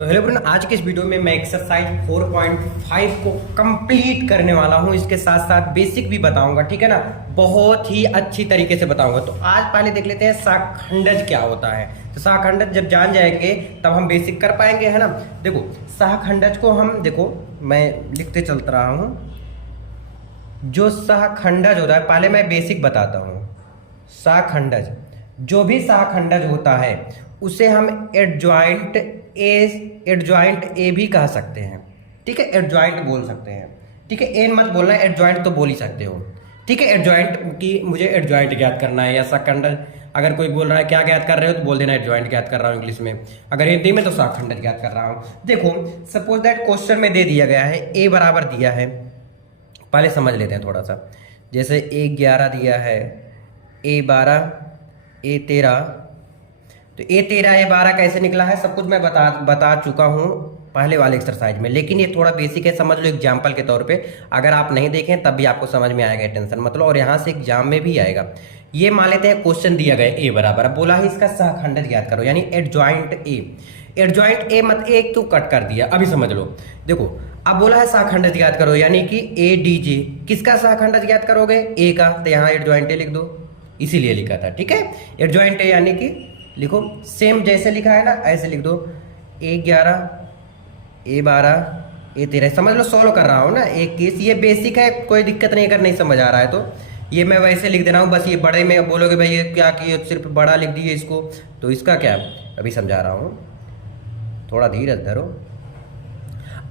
तो hello friend, आज के इस वीडियो में मैं एक्सरसाइज 4.5 को कंप्लीट करने वाला हूं। इसके साथ साथ बेसिक भी बताऊंगा, ठीक है ना। बहुत ही अच्छी तरीके से बताऊंगा। तो आज पहले देख लेते हैं शाखंडज क्या होता है। तो शाखंडज जब जान जाएंगे तब हम बेसिक कर पाएंगे, है ना। देखो शाखंडज को हम देखो, मैं लिखते चलता रहा हूं। जो शाखंडज होता है, पहले मैं बेसिक बताता हूँ। शाखंडज, जो भी शाखंडज होता है उसे हम एडजॉइंट ए भी कह सकते हैं, ठीक है। एडजॉइंट बोल सकते हैं, ठीक है। एन मत बोलना, एडजॉइंट तो बोल ही सकते हो, ठीक है। एडजॉइंट की मुझे एडजॉइंट ज्ञात करना है या शाखंडज। अगर कोई बोल रहा है क्या ज्ञात कर रहे हो तो बोल देना एडजॉइंट ज्ञात कर रहा हूँ इंग्लिश में। अगर हिंदी में तो शाखंडज ज्ञात कर रहा हूँ। देखो सपोज दैट क्वेश्चन में दे दिया गया है, ए बराबर दिया है। पहले समझ लेते हैं थोड़ा सा। जैसे A11 दिया है, A12, A13। तो A13 A12 कैसे निकला है सब कुछ मैं बता चुका हूँ पहले वाले एक्सरसाइज में, लेकिन ये थोड़ा बेसिक है, समझ लो एग्जाम्पल के तौर पे। अगर आप नहीं देखें तब भी आपको समझ में आएगा, टेंशन मतलब। और यहाँ से एग्जाम में भी आएगा। ये मान लेते हैं क्वेश्चन दिया गया ए बराबर, अब बोला है इसका शाखंडज ज्ञात करो, यानी एडजॉइंट ए। एडजॉइंट ए मत ए क्यों कट कर दिया अभी समझ लो। देखो अब बोला है शाखंडज ज्ञात करो, यानी कि ए डी जे। किसका शाखंडज ज्ञात करोगे? ए का। तो यहाँ एडजॉइंट ए लिख दो, इसीलिए लिखा था, ठीक है। एडजॉइंट ए यानी कि लिखो सेम जैसे लिखा है ना ऐसे लिख दो। A11 A12 A13, समझ लो सॉल्व कर रहा हूँ ना एक केस। ये बेसिक है, कोई दिक्कत नहीं अगर नहीं समझ आ रहा है तो। ये मैं वैसे लिख दे रहा हूँ, बस ये बड़े में बोलोगे भाई ये क्या किए, सिर्फ बड़ा लिख दिए इसको, तो इसका क्या अभी समझा रहा हूँ, थोड़ा धीरज धरो।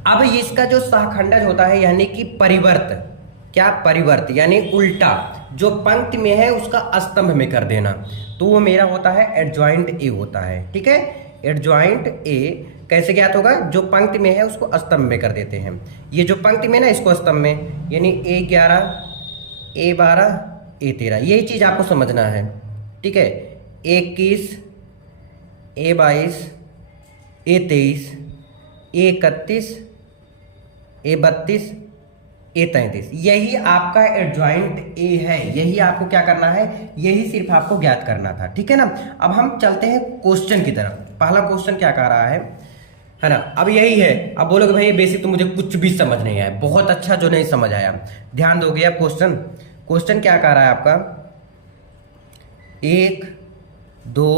अब इसका जो शाखंडज होता है यानी कि परिवर्त, क्या परिवर्त यानी उल्टा, जो पंक्ति में है उसका स्तंभ में कर देना, तो वो मेरा होता है एडजॉइंट ए होता है, ठीक है। एडजॉइंट ए कैसे ज्ञात होगा? जो पंक्ति में है उसको स्तंभ में कर देते हैं। ये जो पंक्ति में ना इसको स्तंभ में, यानी A11 A12 A13, यही चीज आपको समझना है, ठीक है। 21 A22 A23 A31 A32 A33, यही आपका एडजॉइंट ए है। यही आपको क्या करना है, यही सिर्फ आपको ज्ञात करना था, ठीक है ना। अब हम चलते हैं क्वेश्चन की तरफ। पहला क्वेश्चन क्या कह रहा है ना। अब यही है। अब बोलोगे भाई ये बेसिक तो मुझे कुछ भी समझ नहीं आया, बहुत अच्छा जो नहीं समझ आया। ध्यान दोगे अब क्वेश्चन क्या कह रहा है आपका? 1 2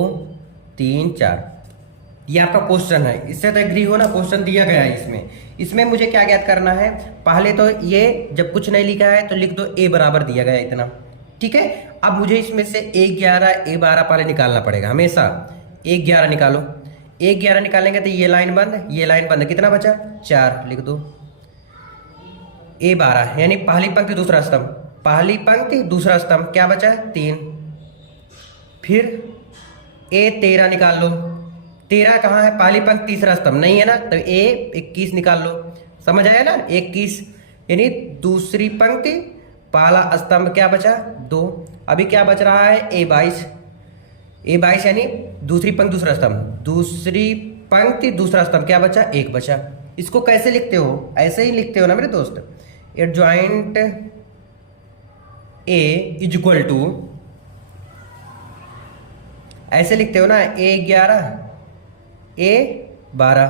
3 4, ये आपका क्वेश्चन है। इससे तो एग्री हो ना, क्वेश्चन दिया गया है इसमें मुझे क्या ज्ञात करना है? पहले तो ये जब कुछ नहीं लिखा है तो लिख दो ए बराबर दिया गया है इतना, ठीक है। अब मुझे इसमें से A11 A12 पहले निकालना पड़ेगा हमेशा। A11 निकालो, A11 निकालेंगे तो ये लाइन बंद, ये लाइन बंद, कितना बचा? 4 लिख दो। A12 यानी पहली पंक्ति दूसरा स्तंभ, पहली पंक्ति दूसरा स्तंभ, क्या बचा? 3। फिर A13 निकाल लो। 13 कहाँ है? पहली पंक्ति तीसरा स्तंभ नहीं है ना, तो A21 निकाल लो। समझ आया ना? 21 यानी दूसरी पंक्ति पहला स्तंभ, क्या बचा? 2। अभी क्या बच रहा है? A22 यानी दूसरी पंक्ति दूसरा स्तंभ, दूसरी पंक्ति दूसरा स्तंभ, क्या बचा? 1 बचा। इसको कैसे लिखते हो? ऐसे ही लिखते हो ना मेरे दोस्त। Adjoint A is equal to, ऐसे लिखते हो ना, A11 A12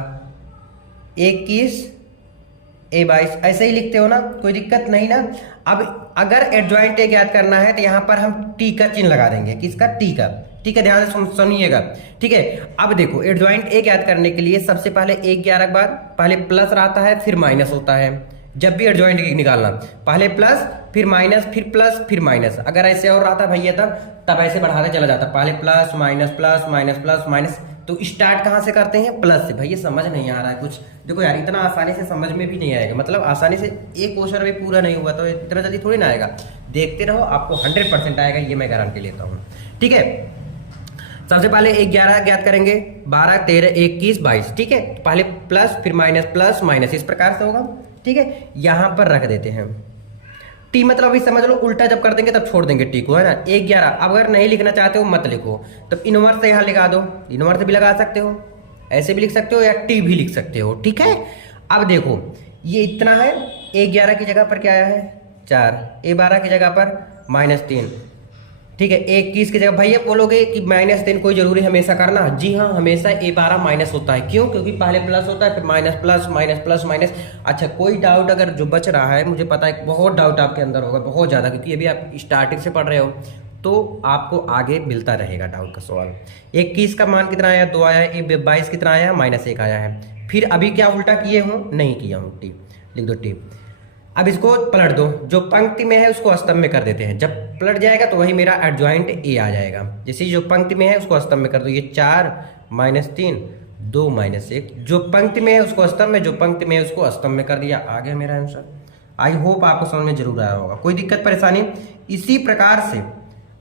21 A22, ऐसे ही लिखते हो ना, कोई दिक्कत नहीं ना। अब अगर एडजॉइंट ए ज्ञात करना है तो यहाँ पर हम टी का चिन्ह लगा देंगे। किसका? टी का, ठीक है। ध्यान से सुनिएगा, ठीक है। अब देखो एडजॉइंट ए ज्ञात करने के लिए सबसे पहले A11 के बाद पहले प्लस रहता है फिर माइनस होता है। जब भी एडजॉइंट निकालना पहले प्लस फिर माइनस फिर प्लस फिर माइनस। अगर ऐसे और रहता भैया तब ऐसे बढ़ाते चला जाता, पहले plus minus plus minus plus minus. तो स्टार्ट कहाँ से करते हैं? प्लस से। भैया समझ नहीं आ रहा है कुछ? देखो यार इतना आसानी से समझ में भी नहीं आएगा, मतलब आसानी से एक क्वेश्चन भी पूरा नहीं हुआ तो इतना जल्दी थोड़ी ना आएगा। देखते रहो, आपको 100% आएगा, ये मैं गारंटी लेता हूँ, ठीक है। सबसे पहले A11 ज्ञात करेंगे, 12 13 21 22, ठीक है। पहले प्लस फिर माइनस प्लस माइनस, इस प्रकार से होगा, ठीक है। यहां पर रख देते हैं टी, मतलब अभी समझ लो उल्टा जब कर देंगे तब छोड़ देंगे टी को, है ना। A11 अब अगर नहीं लिखना चाहते हो मत लिखो, तब इनवर्स यहाँ लगा दो। इनवर्स भी लगा सकते हो, ऐसे भी लिख सकते हो या टी भी लिख सकते हो, ठीक है। अब देखो ये इतना है, A11 की जगह पर क्या आया है? 4, A12 की जगह पर -3, ठीक है। 21 की जगह भैया बोलोगे कि -3 कोई जरूरी हमेशा करना? जी हाँ, हमेशा A12 माइनस होता है। क्यों? क्योंकि पहले प्लस होता है, फिर minus plus minus plus minus. अच्छा, कोई डाउट अगर जो बच रहा है, मुझे पता है बहुत डाउट आपके अंदर होगा, बहुत ज़्यादा, क्योंकि अभी आप स्टार्टिंग से पढ़ रहे हो, तो आपको आगे मिलता रहेगा डाउट का सवाल। 21 का मान कितना आया? 2 आया। 22 कितना आया? -1 आया है। फिर अभी क्या उल्टा किए हूँ? नहीं किया हूँ, टी लिख दो टी। अब इसको पलट दो, जो पंक्ति में है उसको स्तंभ में कर देते हैं। जब पलट जाएगा तो वही मेरा एडजॉइंट ए आ जाएगा। जैसे जो पंक्ति में है उसको स्तंभ में कर दो, ये 4 -3 2 -1। जो पंक्ति में है उसको स्तंभ में, जो पंक्ति में है उसको स्तंभ में कर दिया, आ गया मेरा आंसर। आई होप आपको समझ में जरूर आया होगा। कोई दिक्कत परेशानी? इसी प्रकार से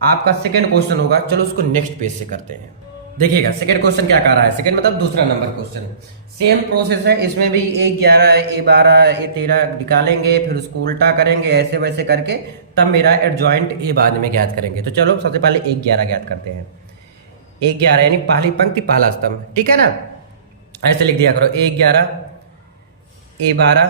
आपका सेकेंड क्वेश्चन होगा। चलो उसको नेक्स्ट पेज से करते हैं। देखिएगा सेकंड क्वेश्चन क्या कर रहा है। सेकंड मतलब दूसरा नंबर क्वेश्चन, सेम प्रोसेस है। इसमें भी A11 A12 A13 निकालेंगे, फिर उसको उल्टा करेंगे, ऐसे वैसे करके तब मेरा एडजॉइंट ए बाद में ज्ञात करेंगे। तो चलो सबसे पहले A11 ज्ञात करते हैं। A11 यानी पहली पंक्ति पहला स्तंभ, ठीक है ना? ऐसे लिख दिया करो, A11 A12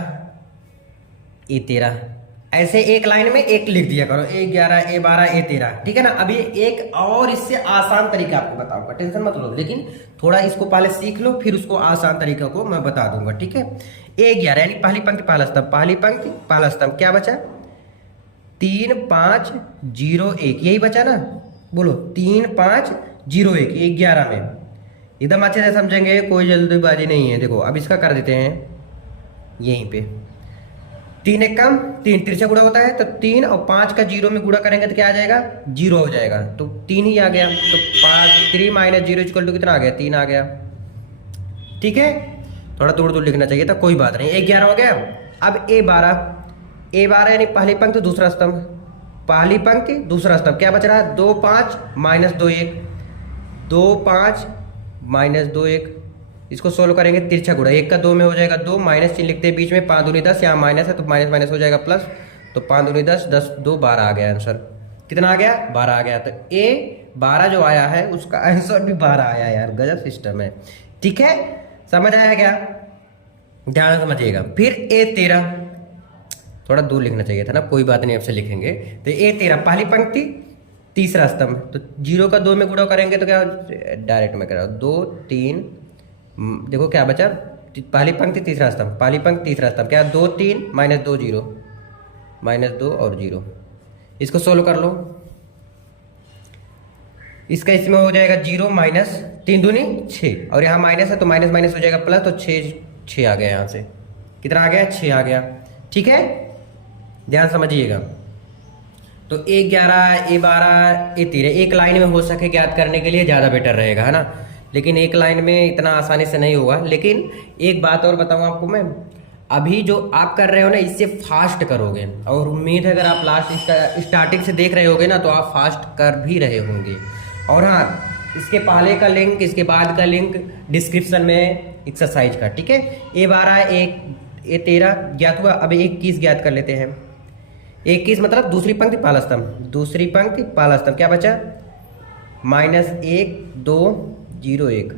A13, ऐसे एक लाइन में एक लिख दिया करो, A11 A12 A13, ठीक है ना? अभी एक और इससे आसान तरीका आपको बताऊंगा, टेंशन मत लो, लेकिन थोड़ा इसको पहले सीख लो, फिर उसको आसान तरीका को मैं बता दूंगा, ठीक है? A11 यानी पहली पंक्ति पहला स्तंभ, पहली पंक्ति पहला स्तंभ, क्या बचा? 3 5 0 1, यही बचा ना? बोलो 3 5 0 1, 11 में एकदम अच्छे से समझेंगे, कोई जल्दीबाजी नहीं है। देखो अब इसका कर देते हैं यहीं पे, 3 एक कम 3 तिरछा गुणा होता है, तो 3 और 5 का 0 में गुणा करेंगे तो क्या आ जाएगा? 0 हो जाएगा, तो 3 ही आ गया। तो 5 3 - 0 = कितना आ गया? 3 आ गया, ठीक है? थोड़ा दूर दूर लिखना चाहिए था, कोई बात नहीं। 11 हो गया। अब A12 यानी पहली पंक्ति दूसरा स्तंभ, पहली पंक्ति दूसरा स्तंभ, क्या बच रहा है? 2 5 -2 1, 2 5 -2 1। इसको सोल्व करेंगे, तिरछा गुणा, 1 का 2 में हो जाएगा 2, माइनस चिन्ह लिखते हैं बीच में, 5 दूनी 10, यहाँ माइनस है तो माइनस माइनस हो जाएगा प्लस, तो 5 दूनी 10 10 2 12 आ गया आंसर। कितना आ गया? 12 आ गया। तो A12 जो आया है उसका आंसर भी 12 आया यार, गजब सिस्टम है, ठीक है? समझ आया क्या? ध्यान से समझिएगा। फिर A13, थोड़ा दूर लिखना चाहिए था ना, कोई बात नहीं, अब से लिखेंगे। तो A13 पहली पंक्ति तीसरा स्तंभ, तो 0 का 2 में गुणा करेंगे तो क्या? डायरेक्ट में कराओ, 2 3, देखो क्या बचा? पहली पंक्ति तीसरा स्तंभ, पहली पंक्ति तीसरा स्तंभ, क्या? 2 3 -2 0, -2 और 0। इसको सोल्व कर लो, इसका इसमें हो जाएगा 0 -3 दूनी 6, और यहाँ माइनस है तो माइनस माइनस हो जाएगा प्लस, तो 6 आ गया। यहाँ से कितना आ गया? 6 आ गया, ठीक है? ध्यान समझिएगा। तो A11 A12 A13 एक लाइन में हो सके ज्ञात करने के लिए ज़्यादा बेटर रहेगा, है ना? लेकिन एक लाइन में इतना आसानी से नहीं होगा। लेकिन एक बात और बताऊं आपको मैं, अभी जो आप कर रहे हो ना, इससे फास्ट करोगे, और उम्मीद है अगर आप लास्ट स्टार्टिंग से देख रहे होगे ना तो आप फास्ट कर भी रहे होंगे। और हाँ, इसके पहले का लिंक, इसके बाद का लिंक डिस्क्रिप्शन में एक्सरसाइज का, ठीक है? A12 A13 ज्ञात हुआ। अब 21 ज्ञात कर लेते हैं। 21 मतलब दूसरी पंक्ति पहला स्तंभ, दूसरी पंक्ति पहला स्तंभ, क्या बचा? -1 2 0 1।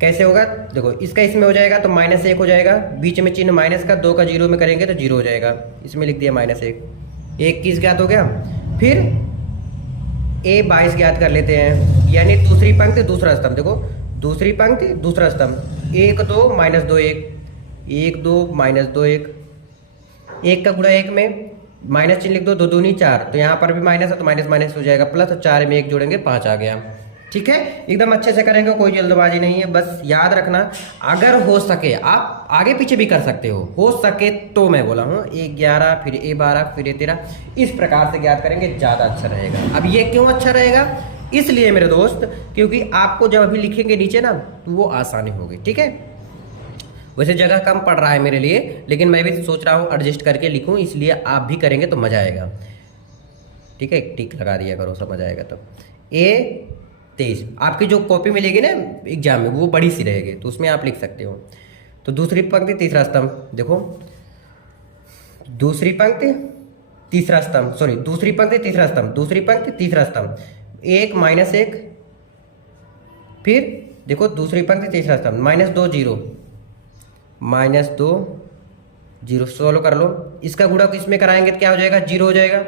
कैसे होगा? देखो इसका इसमें हो जाएगा तो -1 हो जाएगा, बीच में चिन्ह माइनस का, 2 का 0 में करेंगे तो 0 हो जाएगा, इसमें लिख दिया -1। 21 ज्ञात हो गया। फिर A22 ज्ञात कर लेते हैं, यानी दूसरी पंक्ति दूसरा स्तंभ। देखो दूसरी पंक्ति दूसरा स्तंभ, 1 2 -2 1, 1 2 -2 1, 1 का गुणा 1 में माइनस चिन्ह लिख दो, 2 दूनी 4, तो यहाँ पर भी माइनस है तो माइनस माइनस हो जाएगा प्लस, तो 4 में 1 जोड़ेंगे 5 आ गया, ठीक है? एकदम अच्छे से करेंगे, कोई जल्दबाजी नहीं है। बस याद रखना, अगर हो सके आप आगे पीछे भी कर सकते हो सके तो। मैं बोला हूँ A11 फिर A12 फिर A13, इस प्रकार से ज्ञात करेंगे, ज़्यादा अच्छा रहेगा। अब ये क्यों अच्छा रहेगा? इसलिए मेरे दोस्त, क्योंकि आपको जब अभी लिखेंगे नीचे ना तो वो आसानी होगी, ठीक है? वैसे जगह कम पड़ रहा है मेरे लिए, लेकिन मैं भी सोच रहा हूँ एडजस्ट करके लिखूँ, इसलिए आप भी करेंगे तो मज़ा आएगा, ठीक है? टिक लगा दिया करो, समझ आएगा तब। A23 आपकी जो कॉपी मिलेगी ना एग्जाम में, वो बड़ी सी रहेगी, तो उसमें आप लिख सकते हो। तो दूसरी पंक्ति तीसरा स्तंभ, देखो दूसरी पंक्ति तीसरा स्तंभ, सॉरी दूसरी पंक्ति तीसरा स्तंभ, दूसरी पंक्ति तीसरा स्तंभ, 1 -1, फिर देखो दूसरी पंक्ति तीसरा स्तंभ, -2 0, -2 0, सोल्व कर लो। इसका गुणा इसमें कराएंगे तो क्या हो जाएगा? 0 हो जाएगा।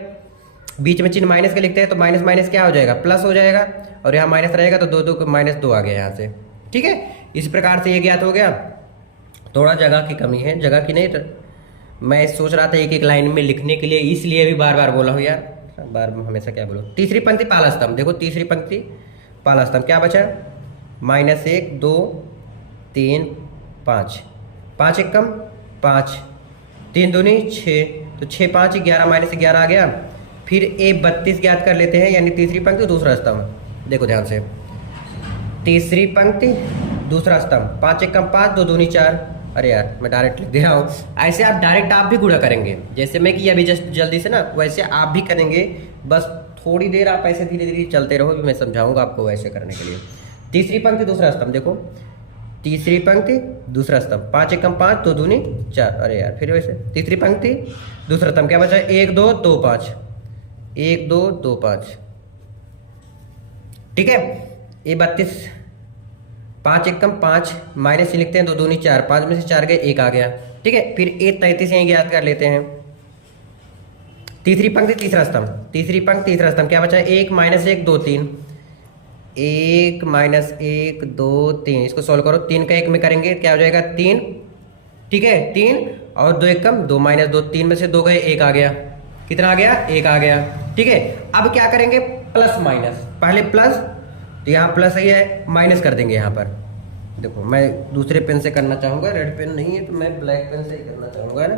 बीच में चिन्ह माइनस के लिखते हैं तो माइनस माइनस क्या हो जाएगा, प्लस हो जाएगा, और यहाँ माइनस रहेगा तो 2 2 माइनस 2 आ गया यहाँ से। ठीक है, इस प्रकार से ये ज्ञात हो गया। थोड़ा जगह की कमी है, जगह की नहीं तो मैं सोच रहा था एक एक लाइन में लिखने के लिए, इसलिए भी बार बार बोला हूँ यार, बार हमेशा क्या बोलो। तीसरी पंक्ति पाला स्तंभ, देखो तीसरी पंक्ति पाला स्तंभ क्या बचा, -1 2 3 5, 5 एकम 5, 3 दूनी 6, तो 6 5 11 -11 आ गया। फिर A32 ज्ञात कर लेते हैं, यानी तीसरी पंक्ति दूसरा स्तंभ। देखो ध्यान से, तीसरी पंक्ति दूसरा स्तंभ, 5 एकम 5, 2 दूनी 4। अरे यार मैं डायरेक्ट लिख दे रहा हूँ, ऐसे आप डायरेक्ट आप भी गुणा करेंगे, जैसे मैं किया अभी जस्ट जल्दी से ना, वैसे आप भी करेंगे। बस थोड़ी देर आप ऐसे धीरे धीरे चलते रहो, मैं समझाऊंगा आपको वैसे करने के लिए। तीसरी पंक्ति दूसरा स्तंभ, देखो तीसरी पंक्ति दूसरा स्तंभ, 5 एकम 5, 2 दूनी 4। अरे यार फिर वैसे तीसरी पंक्ति दूसरा स्तंभ क्या बचा, 1 2 2 5, 1 2 2 5। ठीक है, A32 5 एकम 5 माइनस से लिखते हैं, 2 दूनी 4, 5 में से 4 गए 1 आ गया। ठीक है, फिर A33 यहीं ज्ञात कर लेते हैं। तीसरी पंक्ति तीसरा स्तंभ, तीसरी पंक्ति तीसरा स्तंभ क्या बचा, 1 -1 2 3, 1 -1 2 3। इसको सॉल्व करो, 3 का 1 में करेंगे क्या हो जाएगा 3। ठीक है, 3 और 2 एकम 2 -2, 3 में से 2 गए 1 आ गया। कितना आ गया, 1 आ गया। ठीक है, अब क्या करेंगे, प्लस माइनस, पहले प्लस, तो यहाँ प्लस ही है, माइनस कर देंगे यहाँ पर। देखो मैं दूसरे पेन से करना चाहूँगा, रेड पेन नहीं है तो मैं ब्लैक पेन से ही करना चाहूँगा ना,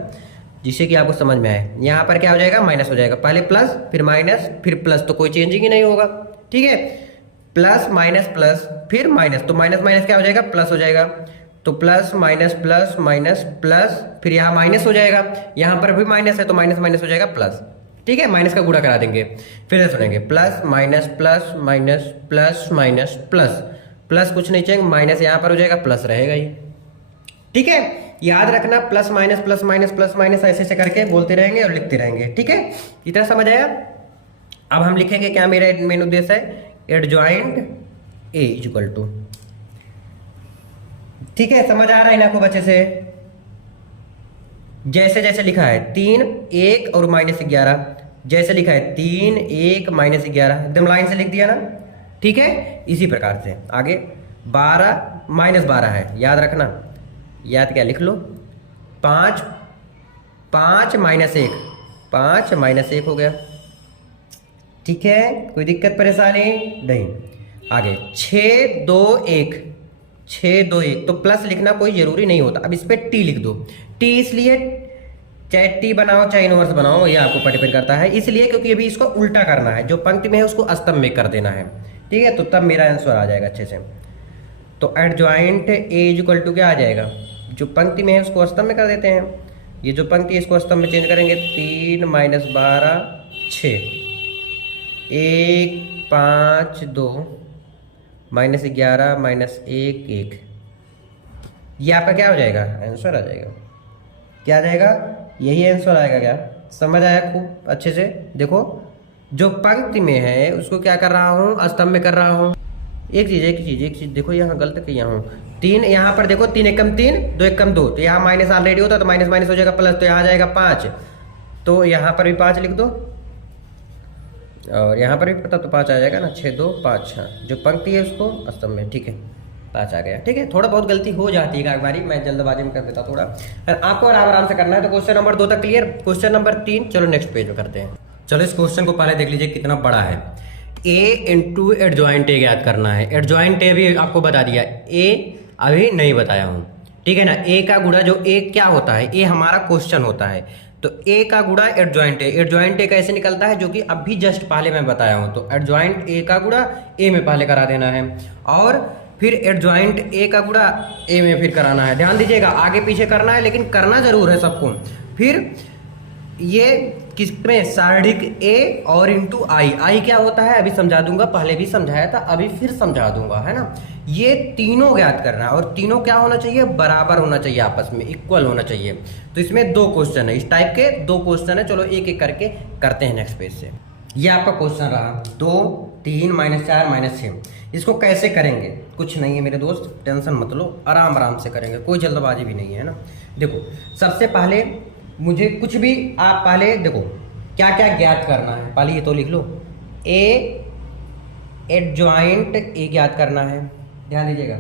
जिससे कि आपको समझ में आए। यहाँ पर क्या हो जाएगा, माइनस हो जाएगा, पहले प्लस फिर माइनस फिर प्लस, तो कोई चेंजिंग ही नहीं होगा। ठीक है, प्लस माइनस प्लस फिर माइनस, तो माइनस माइनस क्या हो जाएगा, प्लस हो जाएगा। तो प्लस माइनस प्लस, फिर यहाँ माइनस हो जाएगा, यहाँ पर भी माइनस है तो माइनस माइनस हो जाएगा प्लस। ठीक है, माइनस का गुणा करा देंगे, फिर से सुनेंगे, plus minus plus minus plus minus plus, plus कुछ नहीं चाहिए, माइनस यहाँ पर हो जाएगा, प्लस रहेगा ही। ठीक है, याद रखना, प्लस माइनस प्लस माइनस ऐसे ऐसे करके बोलते रहेंगे और लिखते रहेंगे। ठीक है, इतना समझ आया। अब हम लिखेंगे क्या, मेरा मेन उद्देश्य है एडजॉइंट A = ठीक है, समझ आ रहा है ना आपको बच्चे से। जैसे जैसे लिखा है 3 1 और -11, जैसे लिखा है 3 1 -11, एकदम लाइन से लिख दिया ना। ठीक है, इसी प्रकार से आगे 12 -12 है, याद रखना, याद क्या लिख लो, 5 5 -1, 5 -1 हो गया। ठीक है, कोई दिक्कत परेशानी नहीं। आगे 6 2 1, 6 2 1, तो प्लस लिखना कोई जरूरी नहीं होता। अब इस पे टी लिख दो, टी इसलिए, चाहे टी बनाओ चाहे इनवर्स बनाओ, ये आपको डिपेंड करता है, इसलिए क्योंकि अभी इसको उल्टा करना है, जो पंक्ति में है उसको स्तंभ में कर देना है। ठीक है, तो तब मेरा आंसर आ जाएगा अच्छे से। तो एडजॉइंट A = क्या आ जाएगा, जो पंक्ति में है उसको स्तंभ में कर देते हैं, ये जो पंक्ति है इसको स्तंभ में चेंज करेंगे, 3 -12 6, 1 5 2 -11 -1 1, ये आपका क्या हो जाएगा, आंसर आ जाएगा। क्या आ जाएगा, यही आंसर आएगा। क्या समझ आया खूब अच्छे से। देखो जो पंक्ति में है उसको क्या कर रहा हूँ, स्तंभ में कर रहा हूँ। एक चीज देखो, यहाँ गलत किया हूँ, 3 यहाँ पर देखो, 3 एकम 3 2 एकम 2, तो यहाँ माइनस ऑलरेडी होता तो माइनस माइनस हो जाएगा प्लस, तो यहाँ आ जाएगा 5, तो यहाँ पर भी 5 लिख दो, और यहाँ पर भी पता तो 5 आ जाएगा ना, 6 2 5। हाँ, जो पंक्ति है उसको स्तंभ में। ठीक है, 5 आ गया। ठीक है, थोड़ा बहुत गलती हो जाती है एक बारी, मैं जल्दबाजी में कर देता थोड़ा, आपको आराम से करना है। तो क्वेश्चन नंबर 2 तक क्लियर। क्वेश्चन नंबर 3 चलो नेक्स्ट पेज में करते हैं। चलो इस क्वेश्चन को पहले देख लीजिए कितना बड़ा है। A × एडजॉइंट A ज्ञात करना है। एडजॉइंट A भी आपको बता दिया, A अभी नहीं बताया हूँ। ठीक है ना, A का गुणा, जो A क्या होता है, A हमारा क्वेश्चन होता है, तो A का गुणा एडजॉइंट A। एडजॉइंट A कैसे निकलता है, जो कि अभी जस्ट पहले मैं बताया हूँ। तो एडजॉइंट A का गुणा A में पहले करा देना है, और फिर एडजॉइंट A का गुणा A में फिर कराना है। ध्यान दीजिएगा, आगे पीछे करना है लेकिन करना जरूर है सबको। फिर ये किसमें, सारणिक A और इंटू I क्या होता है अभी समझा दूंगा, पहले भी समझाया था, अभी फिर समझा दूंगा, है ना। ये तीनों ज्ञात करना है, और तीनों क्या होना चाहिए, बराबर होना चाहिए, आपस में इक्वल होना चाहिए। तो इसमें 2 क्वेश्चन है, इस टाइप के 2 क्वेश्चन है। चलो एक एक करके करते हैं नेक्स्ट पेज से। ये आपका क्वेश्चन रहा 2 3 -4 -6। इसको कैसे करेंगे, कुछ नहीं है मेरे दोस्त, टेंशन मत लो, आराम से करेंगे, कोई जल्दबाजी भी नहीं है ना। देखो सबसे पहले मुझे कुछ भी, आप पहले देखो क्या क्या ज्ञात करना है, पहले ये तो लिख लो। ए एडजॉइंट ए ज्ञात करना है, ध्यान दीजिएगा,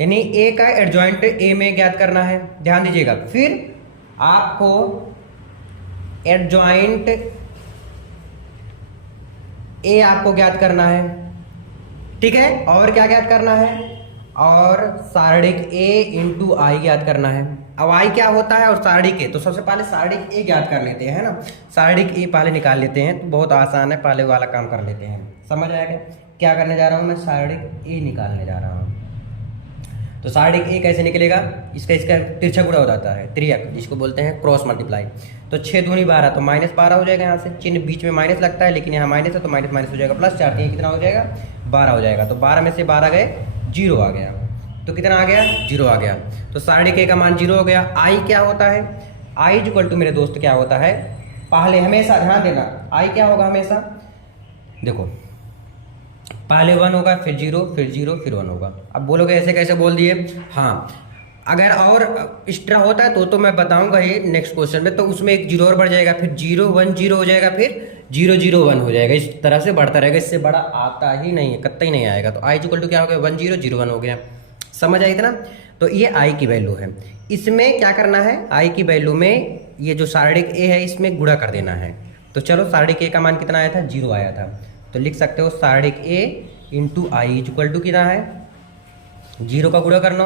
यानी ए का एडजॉइंट ए में ज्ञात करना है, ध्यान दीजिएगा। फिर आपको एडजॉइंट ए आपको ज्ञात करना है, ठीक है। और क्या ज्ञात करना है, और सारणिक ए इंटू आई ज्ञात करना है। अब आई क्या होता है और सारणिक ए, तो सबसे पहले सारणिक ए ज्ञात कर लेते हैं, है ना। सारणिक ए पहले निकाल लेते हैं, तो बहुत आसान है, पहले वाला काम कर लेते हैं। समझ आएगा क्या करने जा रहा हूँ मैं, सारणिक ए निकालने जा रहा हूँ। तो सारणिक ए कैसे निकलेगा, इसका तिरछा गुणा हो जाता है, त्रियक जिसको बोलते हैं क्रॉस मल्टीप्लाई। तो 6 दूनी 12, तो -12 हो जाएगा। यहाँ से चिन्ह बीच में माइनस लगता है, लेकिन यहाँ माइनस है तो माइनस माइनस हो जाएगा, प्लस 4 3 कितना हो जाएगा 12 हो जाएगा। तो 12 में से 12 गए 0 आ गया, तो कितना आ गया 0 आ गया। तो सारणिक ए का मान 0 हो गया। आई क्या होता है, आई इक्वल टू मेरे दोस्त क्या होता है, पहले हमेशा ध्यान देना, आई क्या होगा हमेशा, देखो पहले 1 होगा, फिर 0, फिर 0, फिर 1 होगा। अब बोलोगे ऐसे कैसे बोल दिए, हाँ अगर और एक्स्ट्रा होता है तो मैं बताऊंगा ही नेक्स्ट क्वेश्चन में। तो उसमें एक 0 और बढ़ जाएगा, फिर 0 1 0 हो जाएगा, फिर 0 0 1 हो जाएगा, इस तरह से बढ़ता रहेगा। इससे बड़ा आता ही नहीं है, कतई नहीं आएगा। तो आई इक्वल टू क्या हो गया 1 0 0 1 हो गया, समझ आई इतना। तो ये आई की वैल्यू है। इसमें क्या करना है, आई की वैल्यू में ये जो सारणिक ए है इसमें गुणा कर देना है। तो चलो सारणिक ए का मान कितना आया था, 0 आया था, तो लिख सकते हो सारणिक ए इंटू आई इक्वल टू कितना है, 0 का गुणा करना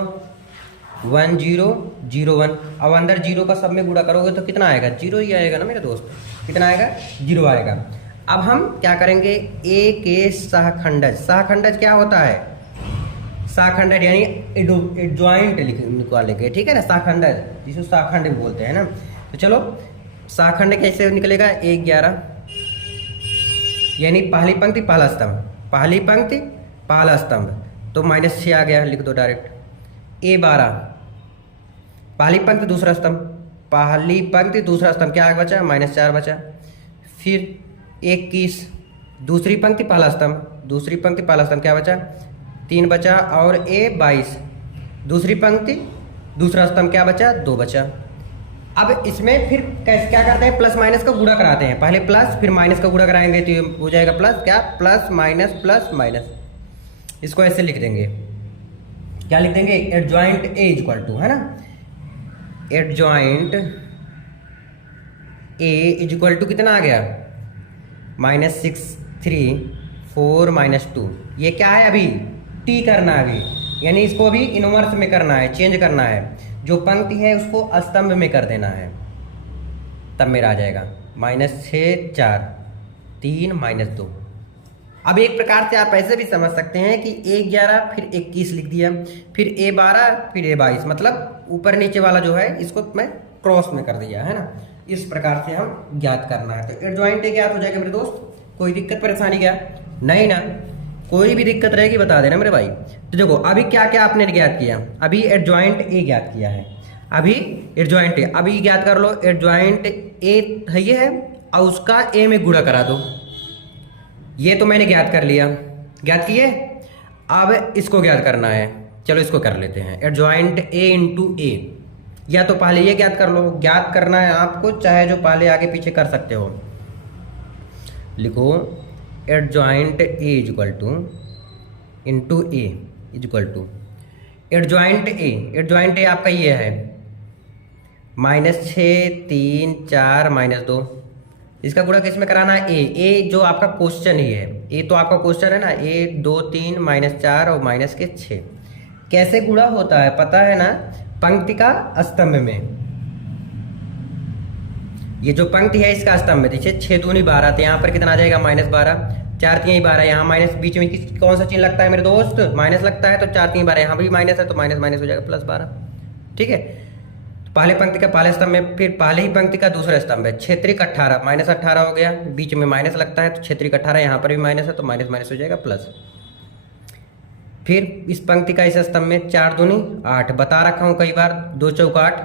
1 0 0 1। अब अंदर 0 का सब में गुणा करोगे तो कितना आएगा, 0 ही आएगा ना मेरे दोस्त, कितना आएगा 0 आएगा। अब हम क्या करेंगे, ए के सहखंडज, सहखंडज क्या होता है, सहखंडज यानी एडजॉइंट निकालेंगे, ठीक है ना, सहखंडज जिसको सहखंड बोलते हैं ना। तो चलो सहखंड कैसे निकलेगा, 1 11 यानी पहली पंक्ति पहला स्तंभ, पहली पंक्ति पहला स्तंभ, तो -6 आ गया, लिख दो डायरेक्ट। ए 12 पहली पंक्ति दूसरा स्तंभ, पहली पंक्ति दूसरा स्तंभ क्या बचा, -4 बचा। फिर 21 दूसरी पंक्ति पहला स्तंभ, दूसरी पंक्ति पहला स्तंभ क्या बचा 3 बचा। और ए 22 दूसरी पंक्ति दूसरा स्तंभ क्या बचा 2 बचा। अब इसमें फिर कैसे क्या करते हैं, प्लस माइनस का गुणा कराते हैं, पहले प्लस फिर माइनस का गुणा कराएंगे तो ये हो जाएगा प्लस, क्या प्लस माइनस। इसको ऐसे लिख देंगे, क्या लिख देंगे, एडजॉइंट ए इक्वल टू, है ना, एडजॉइंट ए इक्वल टू कितना आ गया -6 3 4 -2। ये क्या है, अभी टी करना है अभी, यानी इसको अभी इनवर्स में करना है, चेंज करना है। जो पंक्ति है उसको स्तंभ में कर देना है, तब मेरा आ जाएगा -6 4 3 -2। अब एक प्रकार से आप ऐसे भी समझ सकते हैं कि ए 11 फिर 21 लिख दिया, फिर ए 12 फिर ए 22, मतलब ऊपर नीचे वाला जो है इसको मैं क्रॉस में कर दिया, है ना। इस प्रकार से हम ज्ञात करना है। तो एडजॉइंट ए ज्ञात हो जाएगा मेरे दोस्त, कोई दिक्कत परेशानी क्या, नहीं ना, कोई भी दिक्कत रहेगी बता देना मेरे भाई। तो देखो अभी क्या क्या आपने ज्ञात किया, अभी एडजॉइंट ए ज्ञात किया है, अभी एडजॉइंट ए, अभी ज्ञात कर लो एडजॉइंट ए है ये है, और उसका ए में गुणा करा दो। ये तो मैंने ज्ञात कर लिया, ज्ञात किए। अब इसको ज्ञात करना है, चलो इसको कर लेते हैं, एडजॉइंट ए इंटू ए। या तो पहले ये ज्ञात कर लो, ज्ञात करना है आपको, चाहे जो पहले आगे पीछे कर सकते हो। लिखो adjoint A equal to into A equal to adjoint A, adjoint A आपका ये है -6 3 4 -2। इसका गुणा किस में कराना है, ए जो आपका क्वेश्चन ही है, ए तो आपका क्वेश्चन है ना, ए 2 3 -4 और -6 कैसे गुणा होता है पता है ना, पंक्ति का स्तंभ में। ये जो पंक्ति है इसका स्तंभ में, देखिए 6 दूनी 12, तो यहाँ पर कितना आ जाएगा -12, 4 3 12, यहाँ माइनस बीच में कौन सा चिन्ह लगता है मेरे दोस्त, माइनस लगता है, तो 4 3 12, यहाँ भी माइनस है तो माइनस हो जाएगा +12, ठीक है। तो पहले पंक्ति का पहले स्तंभ में, फिर पहले ही पंक्ति का दूसरा स्तंभ है, 6 3 18 -18 हो गया, बीच में माइनस लगता है तो 6 3 18, यहाँ पर भी माइनस है तो माइनस हो जाएगा प्लस। फिर इस पंक्ति का इस स्तंभ में 4 दूनी 8, बता रखा हूँ कई बार, 2 चौक 8,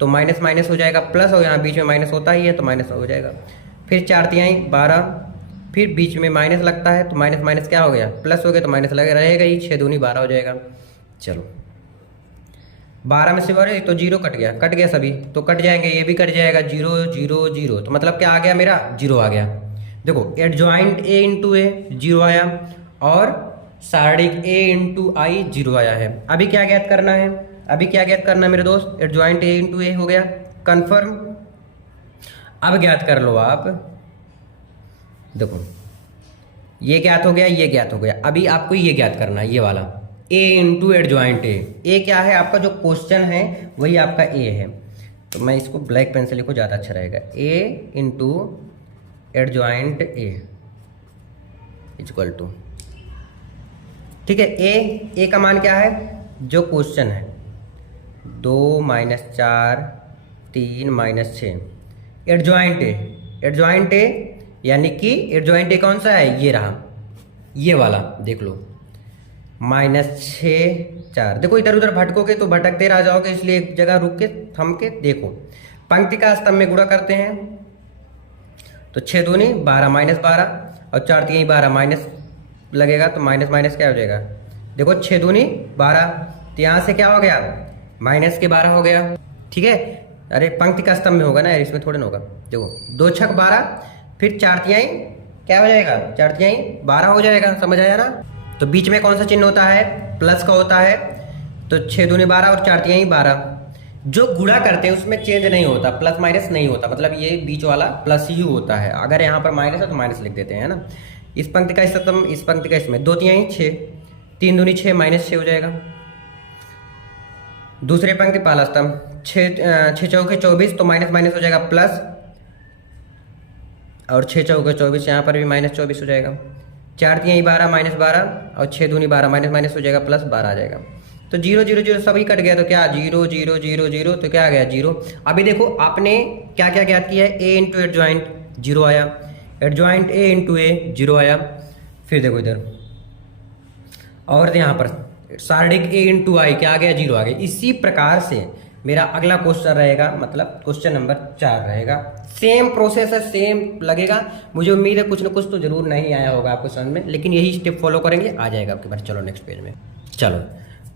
तो माइनस हो जाएगा प्लस, और यहाँ बीच में माइनस होता ही है तो माइनस हो जाएगा। फिर 4 तिहाई 12, फिर बीच में माइनस लगता है तो माइनस क्या हो गया प्लस हो गया, तो माइनस लगे रहेगा ही, 6 दूनी 12 हो जाएगा। चलो 12 में से 12 तो 0 कट गया सभी, तो कट जाएंगे, ये भी कट जाएगा, 0 0 0, तो मतलब क्या आ गया मेरा, 0 आ गया। देखो एडजॉइंट ए इंटू ए 0 आया, और सारणिक ए इंटू आई 0 आया है। अभी क्या ज्ञात करना है, अभी क्या ज्ञात करना है मेरे दोस्त, एडजॉइंट ए इंटू ए हो गया कन्फर्म। अब ज्ञात कर लो आप, देखो ये ज्ञात हो गया, ये ज्ञात हो गया। अभी आपको ये ज्ञात करना है, ये वाला a इंटू एडजॉइंट ए क्या है आपका, जो क्वेश्चन है वही आपका a है। तो मैं इसको ब्लैक पेन से लिखो, ज़्यादा अच्छा रहेगा, a into adjoint A equal to, ठीक है, a का मान क्या है, जो क्वेश्चन है 2 - 4 3 - 6, एडजॉइंट ए यानी कि एडजॉइंट ए कौन सा है, ये रहा, ये वाला देख लो, -6 4। देखो इधर उधर भटकोगे तो भटकते रह जाओगे, इसलिए एक जगह रुक के थम के देखो। पंक्ति का स्तंभ में गुणा करते हैं, तो 6 दूनी 12 -12 और 4 3 12 माइनस लगेगा, तो माइनस माइनस क्या हो जाएगा, देखो 6 दूनी 12, तो यहाँ से क्या हो गया, -12 हो गया, ठीक है। अरे पंक्ति का स्तंभ में होगा ना, इसमें थोड़े ना होगा। देखो 2 छक 12, फिर 4 तिहाई क्या हो जाएगा, 4 तिहाई 12 हो जाएगा, समझ आया ना। तो बीच में कौन सा चिन्ह होता है, प्लस का होता है, तो 6 दूनी 12 और 4 तिहाई 12। जो गुणा करते हैं उसमें चेंज नहीं होता, प्लस माइनस नहीं होता, मतलब ये बीच वाला प्लस ही होता है। अगर यहाँ पर माइनस है तो माइनस लिख देते हैं ना। इस पंक्ति का स्तंभ, इस पंक्ति का इसमें 2 तिहाई 6, 3 दूनी 6 -6 हो जाएगा। दूसरे पंक्ति पहला स्तंभ 6 चौके 24, तो माइनस माइनस हो जाएगा प्लस, और 6 चौके 24, यहाँ पर भी -24 हो जाएगा। 4 तिहाई 12 -12 और 6 दूनी 12 माइनस माइनस हो जाएगा प्लस 12 आ जाएगा। तो 0 0 0 सभी कट गया, तो क्या 0 0 0 0, तो क्या आ गया 0। अभी देखो आपने क्या क्या ज्ञात किया है, a इंटू एडजॉइंट 0 आया, एडजॉइंट a इंटू ए 0 आया। फिर देखो इधर और यहाँ पर सारणिक a इंटू आई क्या आ गया, 0 आ गया। इसी प्रकार से मेरा अगला क्वेश्चन रहेगा, मतलब क्वेश्चन नंबर 4 रहेगा। सेम प्रोसेस है, सेम लगेगा। मुझे उम्मीद है कुछ ना कुछ तो जरूर नहीं आया होगा आपको समझ में, लेकिन यही स्टेप फॉलो करेंगे, आ जाएगा आपके पास। चलो नेक्स्ट पेज में, चलो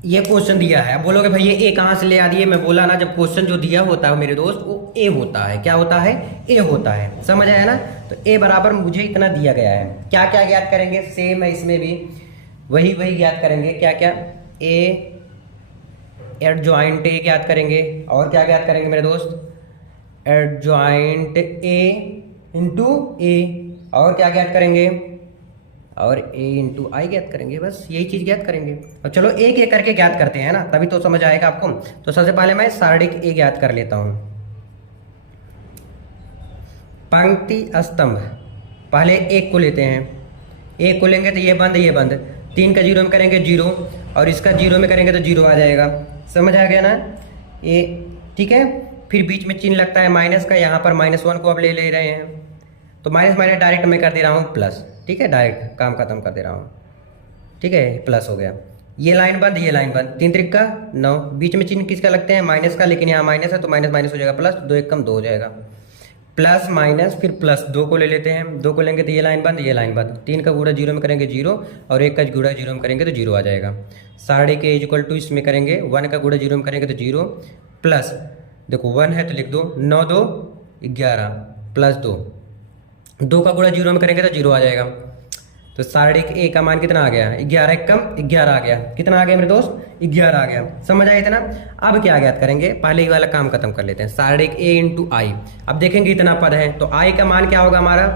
ये क्वेश्चन दिया है, बोलोगे भाई ये ए कहाँ से ले आ दिए। मैं बोला ना, जब क्वेश्चन जो दिया होता है मेरे दोस्त वो ए होता है। क्या होता है, ए होता है, समझ आया ना। तो ए बराबर मुझे इतना दिया गया है। क्या क्या ज्ञात करेंगे, सेम है इसमें भी, वही ज्ञात करेंगे। क्या क्या, ए एडजॉइंट ए ज्ञात करेंगे, और क्या ज्ञात करेंगे मेरे दोस्त, एडजॉइंट ए इंटू ए, और क्या ज्ञात करेंगे, और ए इंटू आई ज्ञात करेंगे। बस यही चीज ज्ञात करेंगे। और चलो एक एक करके ज्ञात करते हैं ना, तभी तो समझ आएगा आपको। तो सबसे पहले मैं सारणिक ए ज्ञात कर लेता हूं। पंक्ति स्तंभ, पहले एक को लेते हैं, एक को लेंगे तो ये बंद, ये बंद, 3 का 0 में करेंगे 0, और इसका 0 में करेंगे तो 0 आ जाएगा। समझ आ गया ना ये, ठीक है। फिर बीच में चिन्ह लगता है माइनस का, यहाँ पर -1 को अब ले रहे हैं, तो माइनस माइनस डायरेक्ट मैं कर दे रहा हूँ प्लस, ठीक है, डायरेक्ट काम खत्म कर दे रहा हूँ, ठीक है, प्लस हो गया। ये लाइन बंद, ये लाइन बंद, 3 त्रिक का 9, बीच में चिन्ह किसका लगते हैं, माइनस का, लेकिन यहाँ माइनस है तो माइनस माइनस हो जाएगा प्लस, 2 1 कम 2 हो जाएगा, प्लस माइनस, फिर प्लस 2 को ले लेते हैं, 2 को लेंगे तो ये लाइन बंद, ये लाइन बंद, 3 का गुणा 0 में करेंगे 0, और 1 का गुणा 0 में करेंगे तो 0 आ जाएगा। सारणिक के इक्वल टू इसमें करेंगे 1 का गुणा 0 में करेंगे तो 0, प्लस देखो 1 है तो लिख दो 9 2 11 प्लस 2, 2 का गुणा 0 में करेंगे तो 0 आ जाएगा। तो सारणिक ए का मान कितना आ गया, 11 1 कम 11 आ गया। कितना आ गया मेरे दोस्त, 11 आ गया। समझ आया इतना। अब क्या ज्ञात करेंगे, पहले ही वाला काम खत्म कर लेते हैं। सारणिक ए इंटू आई, अब देखेंगे इतना पद है तो आई का मान क्या होगा हमारा,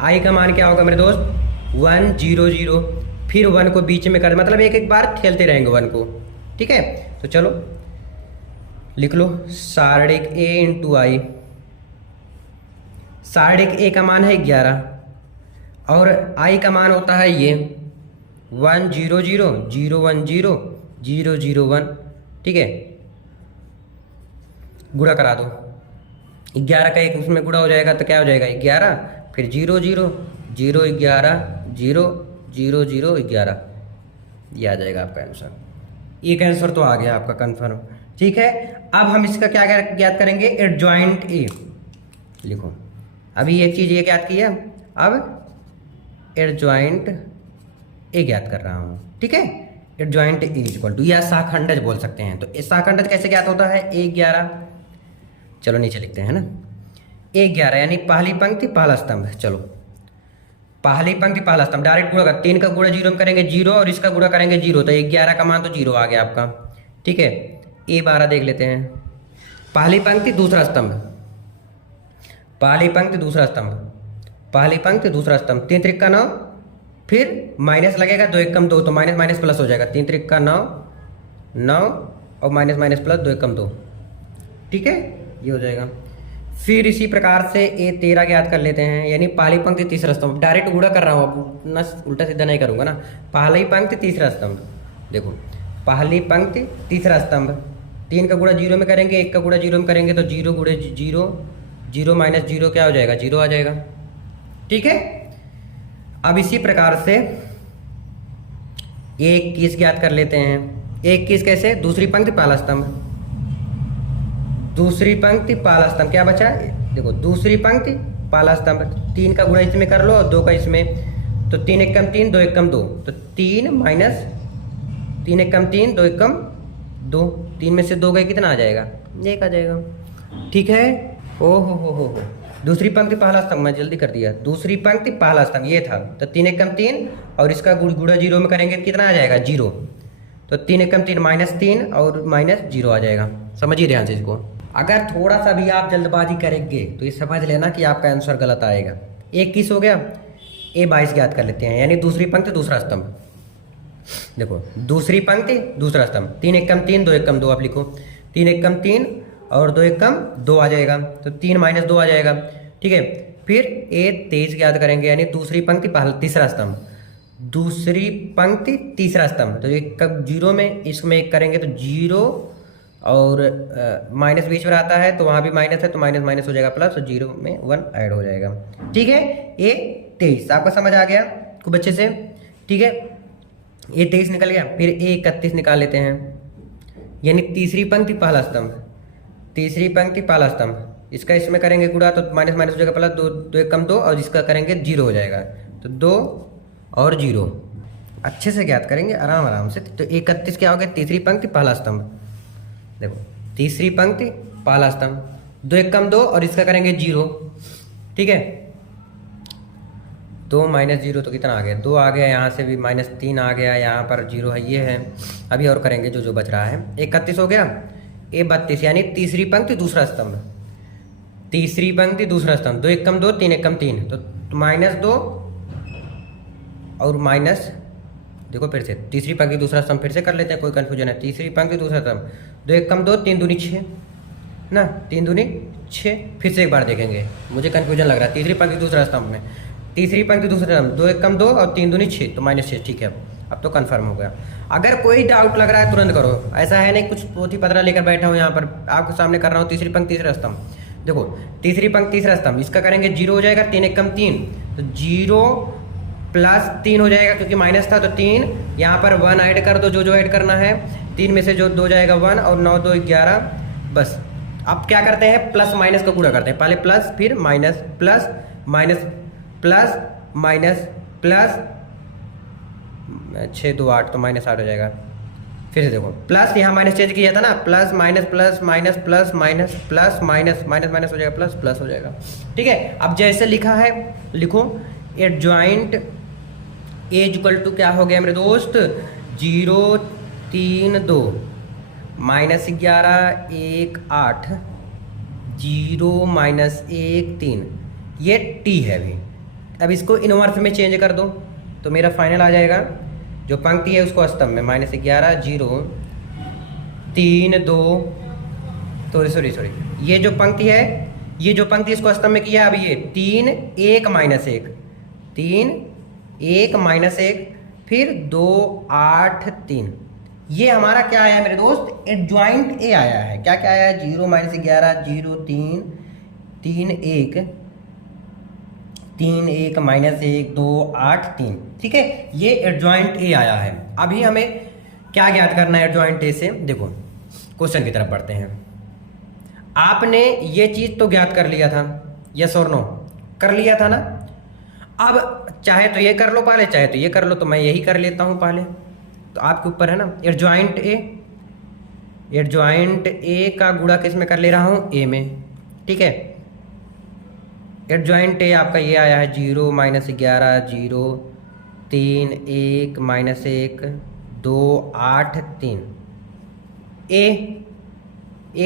आई का मान क्या होगा मेरे दोस्त 1 0 0, फिर 1 को बीच में कर, मतलब एक एक बार खेलते रहेंगे 1 को, ठीक है। तो चलो लिख लो सारणिक ए इंटू आई, सारणिक ए का मान है 11 और आई का मान होता है ये 1 0 0 0 1 0 0 0 1, ठीक है। गुणा करा दो, 11 का एक उसमें गुणा हो जाएगा तो क्या हो जाएगा 11, फिर 0 0 0 11 0 0 0 11, ये आ जाएगा आपका आंसर। एक आंसर तो आ गया आपका कंफर्म, ठीक है। अब हम इसका क्या ज्ञात करेंगे, एडजॉइंट ए लिखो। अभी एक चीज ये ज्ञात किया, अब एडजॉइंट ए ज्ञात कर रहा हूँ, ठीक है। एडजॉइंट ए इक्वल टू, या शाखंडज बोल सकते हैं। तो शाखंडज कैसे ज्ञात होता है? 1 11, चलो नीचे लिखते हैं ना, 1 11 यानी पहली पंक्ति पहला स्तंभ। चलो पहली पंक्ति पहला स्तंभ डायरेक्ट गुणा कर, 3 का गुणा 0 में करेंगे 0 और इसका गुणा करेंगे 0, तो 1 11 का मान तो 0 आ गया आपका। ठीक है, A 12 देख लेते हैं। पहली पंक्ति दूसरा स्तंभ, पहली पंक्ति दूसरा स्तंभ, पहली पंक्ति दूसरा स्तंभ, 3 3 का 9, फिर माइनस लगेगा 2 1 कम 2, तो माइनस माइनस प्लस हो जाएगा, 3 3 का 9 9 और माइनस माइनस प्लस 2 1 कम 2। ठीक है, ये हो जाएगा। फिर इसी प्रकार से A 13 ज्ञात कर लेते हैं, यानी पहली पंक्ति तीसरा स्तंभ, डायरेक्ट गुणा कर रहा हूँ, अब ना उल्टा सीधा नहीं करूँगा ना। पहली पंक्ति तीसरा स्तंभ, देखो पहली पंक्ति तीसरा स्तंभ, 3 का गुणा 0 में करेंगे, 1 का गुणा 0 में करेंगे, तो 0 गुणे 0, 0 माइनस 0 क्या हो जाएगा? 0 आ जाएगा। ठीक है, अब इसी प्रकार से 21 ज्ञात कर लेते हैं। 21 कैसे? दूसरी पंक्ति पहला स्तंभ, दूसरी पंक्ति पहला स्तंभ, क्या बचा? देखो दूसरी पंक्ति पहला स्तंभ, 3 का गुणा इसमें कर लो और 2 का इसमें, तो 3 1 कम 3 2 1 कम 2, तो 3 माइनस 3 1 कम 3 2 1 कम 2, 3 में से 2 गए कितना आ जाएगा? 1 आ जाएगा। ठीक है, ओ हो, दूसरी पंक्ति पहला स्तंभ, मैं जल्दी कर दिया, दूसरी पंक्ति पहला स्तंभ ये था, तो 3 1 कम 3 और इसका गुणा 0 में करेंगे कितना आ जाएगा? 0, तो 3 1 कम 3 -3 और -0 आ जाएगा। समझिए ध्यान से इसको। अगर थोड़ा सा भी आप जल्दबाजी करेंगे तो ये समझ लेना कि आपका आंसर गलत आएगा। 21 हो गया, A 22 ज्ञात कर लेते हैं, यानी दूसरी पंक्ति दूसरा स्तंभ। देखो दूसरी पंक्ति दूसरा स्तंभ, 3 1 कम 3 2 1 कम 2, आप लिखो 3 1 कम 3 और 2 1 कम 2 आ जाएगा, तो 3 - 2 आ जाएगा। ठीक है, फिर A 23 ज्ञात करेंगे, यानी दूसरी पंक्ति पहला तीसरा स्तंभ, दूसरी पंक्ति तीसरा स्तंभ, तो एक कब 0 में इसमें 1 करेंगे तो 0 और माइनस बीच में आता है तो वहाँ भी माइनस है, तो माइनस माइनस हो जाएगा प्लस, और 0 में 1 ऐड हो जाएगा। ठीक है, A 23 आपको समझ आ गया खूब अच्छे से। ठीक है, A 23 निकल गया, फिर A 31 निकाल लेते हैं, यानी तीसरी पंक्ति पहला स्तंभ, तीसरी पंक्ति पहला स्तंभ, इसका इसमें करेंगे गुणा तो माइनस माइनस हो जाएगा प्लस, 2 2 1 कम 2 और इसका करेंगे 0 हो जाएगा, तो 2 और 0 अच्छे से ज्ञात करेंगे आराम से। तो 31 क्या हो गया? तीसरी पंक्ति पहला स्तंभ, देखो तीसरी पंक्ति पहला स्तंभ, 2 1 कम 2 और इसका करेंगे 0। ठीक है, 2 - 0 तो कितना आ गया? 2 आ गया, यहाँ से भी -3 आ गया, यहाँ पर 0 है, ये है। अभी और करेंगे जो बच रहा है। 31 हो गया, A 32 यानी तीसरी पंक्ति दूसरा स्तंभ, तीसरी पंक्ति दूसरा स्तंभ, 2 1 कम 2 3 1 कम 3, तो -2 और माइनस, देखो फिर से तीसरी पंक्ति दूसरा स्तंभ फिर से कर लेते हैं, कोई कंफ्यूजन है। तीसरी पंक्ति दूसरा स्तंभ, 2 1 कम 2 3 दूनी 6 ना, 3 दूनी 6, फिर से एक बार देखेंगे, मुझे कंफ्यूजन लग रहा है। तीसरी पंक्ति दूसरा स्तंभ में, तीसरी पंक्ति दूसरा स्तंभ, 2 1 कम 2 और 3 दूनी 6, तो -6। ठीक है, अब तो कन्फर्म हो गया। अगर कोई डाउट लग रहा है तुरंत करो, ऐसा है नहीं कुछ पोथी पतरा लेकर बैठा हूँ यहाँ पर, आपके सामने कर रहा हूँ। तीसरी पंक्ति तीसरा स्तंभ, देखो तीसरी पंक्ति तीसरा स्तंभ, इसका करेंगे 0 हो जाएगा, 3 1 कम 3, तो 0 प्लस 3 हो जाएगा, क्योंकि माइनस था तो 3, यहाँ पर 1 ऐड कर दो, जो ऐड करना है, 3 में से जो 2 जाएगा 1 और 9 2 11, बस। अब क्या करते हैं? प्लस माइनस का गुणा करते हैं, पहले प्लस फिर minus, plus minus plus minus plus, 6 2 8, तो -8 हो जाएगा। फिर से देखो प्लस, यहाँ माइनस चेंज किया था ना, plus minus plus minus plus minus plus minus minus minus हो जाएगा प्लस, प्लस हो जाएगा। ठीक है, अब जैसे लिखा है लिखो, एडजॉइंट A इक्वल टू क्या हो गया मेरे दोस्त? 0 3 2 -11 1 8 0 -1 3, ये T है अभी। अब इसको इनवर्स में चेंज कर दो तो मेरा फाइनल आ जाएगा, जो पंक्ति है उसको स्तंभ में, -11 0 3 2, तो सॉरी ये जो पंक्ति है, ये जो पंक्ति इसको स्तंभ में किया, अब ये 3 1 -1 3 1 -1 फिर 2 8 3, ये हमारा क्या आया मेरे दोस्त? एडजॉइंट ए आया है। क्या क्या आया है? 0 -11 0 3 3 1 3 1 -1 2 8 3। ठीक है, ये एडजॉइंट ए आया है। अभी हमें क्या ज्ञात करना है एडजॉइंट ए से? देखो क्वेश्चन की तरफ बढ़ते हैं। आपने ये चीज तो ज्ञात कर लिया था, यस और नो कर लिया था ना। अब चाहे तो ये कर लो पहले, चाहे तो ये कर लो, तो मैं यही कर लेता हूं पहले। तो आपके ऊपर है ना। एडजॉइंट ए का गुणा किस में कर ले रहा हूँ, ए में, ठीक है। एडजॉइंट ए आपका ये आया है 0 -11 0 3 1 -1 2 8 3। ए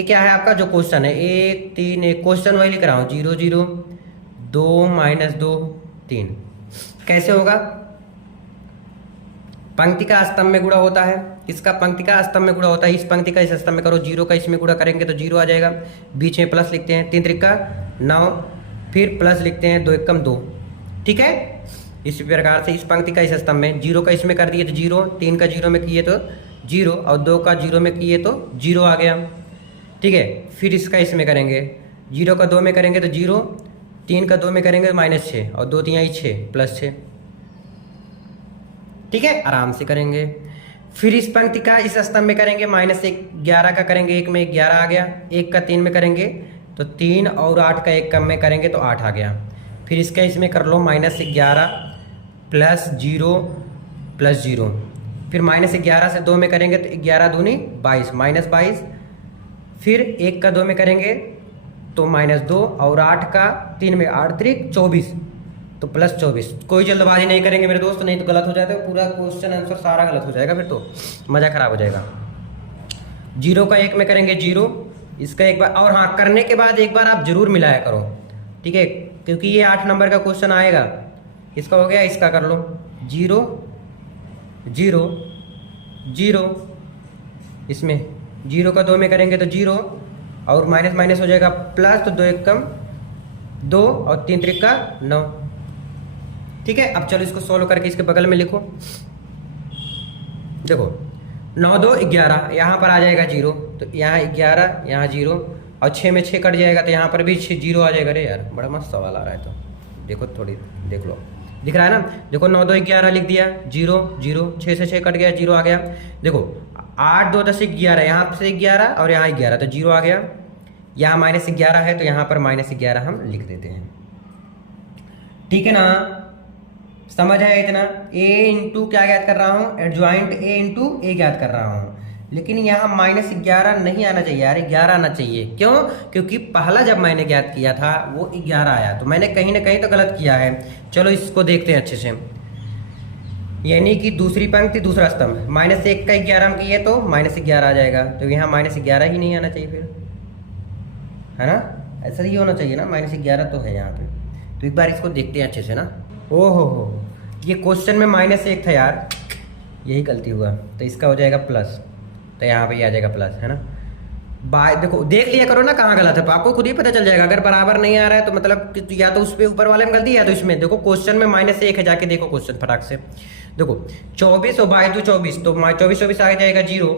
क्या है आपका जो क्वेश्चन है, 1 3 1 क्वेश्चन वही लिख रहा हूँ, 0 0 2 -2 3। कैसे होगा, पंक्ति का स्तंभ में गुणा होता है, इसका पंक्ति का स्तंभ में गुणा होता है, इस पंक्ति का इस स्तंभ में करो, 0 का इसमें गुणा करेंगे तो 0 आ जाएगा, बीच में प्लस लिखते हैं, 3 त्रिका 9, फिर प्लस लिखते हैं 2 एकम 2, ठीक है। इसी प्रकार से इस पंक्ति का इस स्तंभ में 0 का इसमें कर दिए तो 0, 3 का 0 में किए तो 0 और 2 का 0 में किए तो 0 आ गया, ठीक है। फिर इसका इसमें करेंगे, 0 का 2 में करेंगे तो 0, 3 का 2 में करेंगे -6 और 2 3 6 +6, ठीक है, आराम से करेंगे। फिर इस पंक्ति का इस स्तंभ में करेंगे -1 11 का करेंगे, 1 में 11 आ गया, 1 का 3 में करेंगे तो 3 और 8 का 1 कम में करेंगे तो 8 आ गया। फिर इसका इसमें कर लो -11 +0 +0, फिर -11 से 2 में करेंगे तो 11 दूनी 22 -22, फिर 1 का 2 में करेंगे तो -2 और 8 का 3 में 8 3 24 तो +24। कोई जल्दबाजी नहीं करेंगे मेरे दोस्त, नहीं तो गलत हो जाता है, पूरा क्वेश्चन आंसर सारा गलत हो जाएगा, फिर तो मज़ा खराब हो जाएगा। 0 का 1 में करेंगे 0, इसका एक बार, और हाँ करने के बाद एक बार आप जरूर मिलाया करो, ठीक है, क्योंकि ये 8 नंबर का क्वेश्चन आएगा। इसका हो गया, इसका कर लो 0 0 0, इसमें 0 का 2 में करेंगे तो 0 और माइनस माइनस हो जाएगा प्लस, तो 2 एकम 2 और 3 त्रिका 9, ठीक है। अब चलो इसको सोल्व करके इसके बगल में लिखो, देखो 9 2 11, यहाँ पर आ जाएगा 0, तो यहाँ 11 यहाँ 0 और 6 में 6 कट जाएगा तो यहाँ पर भी 0 आ जाएगा। अरे यार बड़ा मस्त सवाल आ रहा है, तो देखो थोड़ी देख लो, दिख रहा है ना, देखो 9 2 11 लिख दिया, 0 0, 6 से 6 कट गया 0 आ गया। देखो 8 2 10 11, यहाँ से 11 और यहाँ 11 तो 0 आ गया, यहाँ -11 है तो यहाँ पर -11 हम लिख देते हैं, ठीक है ना। समझ है इतना। a इंटू क्या ज्ञात कर रहा हूँ, एडजॉइंट a इंटू ए ज्ञात कर रहा हूँ, लेकिन यहाँ -11 नहीं आना चाहिए यार, 11 आना चाहिए। क्यों? क्योंकि पहला जब मैंने ज्ञात किया था वो 11 आया, तो मैंने कहीं ना कहीं तो गलत किया है। चलो इसको देखते हैं अच्छे से, यानी कि दूसरी पंक्ति दूसरा स्तंभ, -1 का 11 हम किए तो -11 आ जाएगा, तो यहाँ -11 ही नहीं आना चाहिए फिर, है ना, ऐसा ही होना चाहिए ना, -11 तो है यहाँ पे। तो एक बार इसको देखते हैं अच्छे से ना। ओहो हो, ये क्वेश्चन में -1 था यार, यही गलती हुआ, तो इसका हो जाएगा प्लस, तो यहाँ पे आ जाएगा प्लस, है ना। बाय देखो देख लिया करो ना कहाँ गलत है, तो आपको खुद ही पता चल जाएगा। अगर बराबर नहीं आ रहा है तो मतलब या तो उस पर ऊपर वाले में गलती, या तो इसमें। देखो क्वेश्चन में -1 है, जाके देखो क्वेश्चन फटाक से। देखो 24 और 22 24, तो 24 आ जाएगा 0,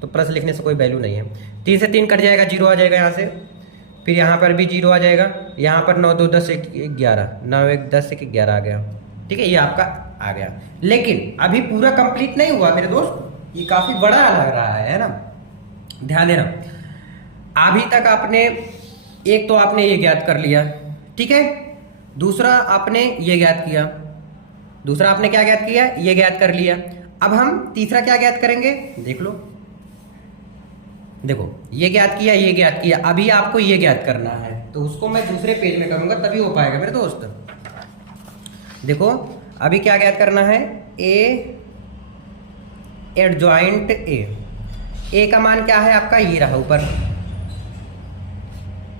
तो प्लस लिखने से कोई वैल्यू नहीं है। 3 से 3 कट जाएगा, 0 आ जाएगा यहाँ से, फिर यहाँ पर भी 0 आ जाएगा, यहाँ पर 9 2 10 1 11, 9 1 10 1 11 आ गया, ठीक है, ये आपका आ गया। लेकिन अभी पूरा कंप्लीट नहीं हुआ मेरे दोस्त, ये काफी बड़ा लग रहा है ना, ध्यान देना। अभी तक आपने एक तो आपने ये ज्ञात कर लिया, ठीक है, दूसरा आपने ये ज्ञात किया, दूसरा आपने क्या ज्ञात किया, ये ज्ञात कर लिया। अब हम तीसरा क्या ज्ञात करेंगे, देख लो, देखो ये ज्ञात किया, ये ज्ञात किया, अभी आपको ये ज्ञात करना है, तो उसको मैं दूसरे पेज में करूंगा तभी हो पाएगा मेरे दोस्त। देखो अभी क्या ज्ञात करना है, ए एडजॉइंट ए का मान क्या है आपका, ये रहा ऊपर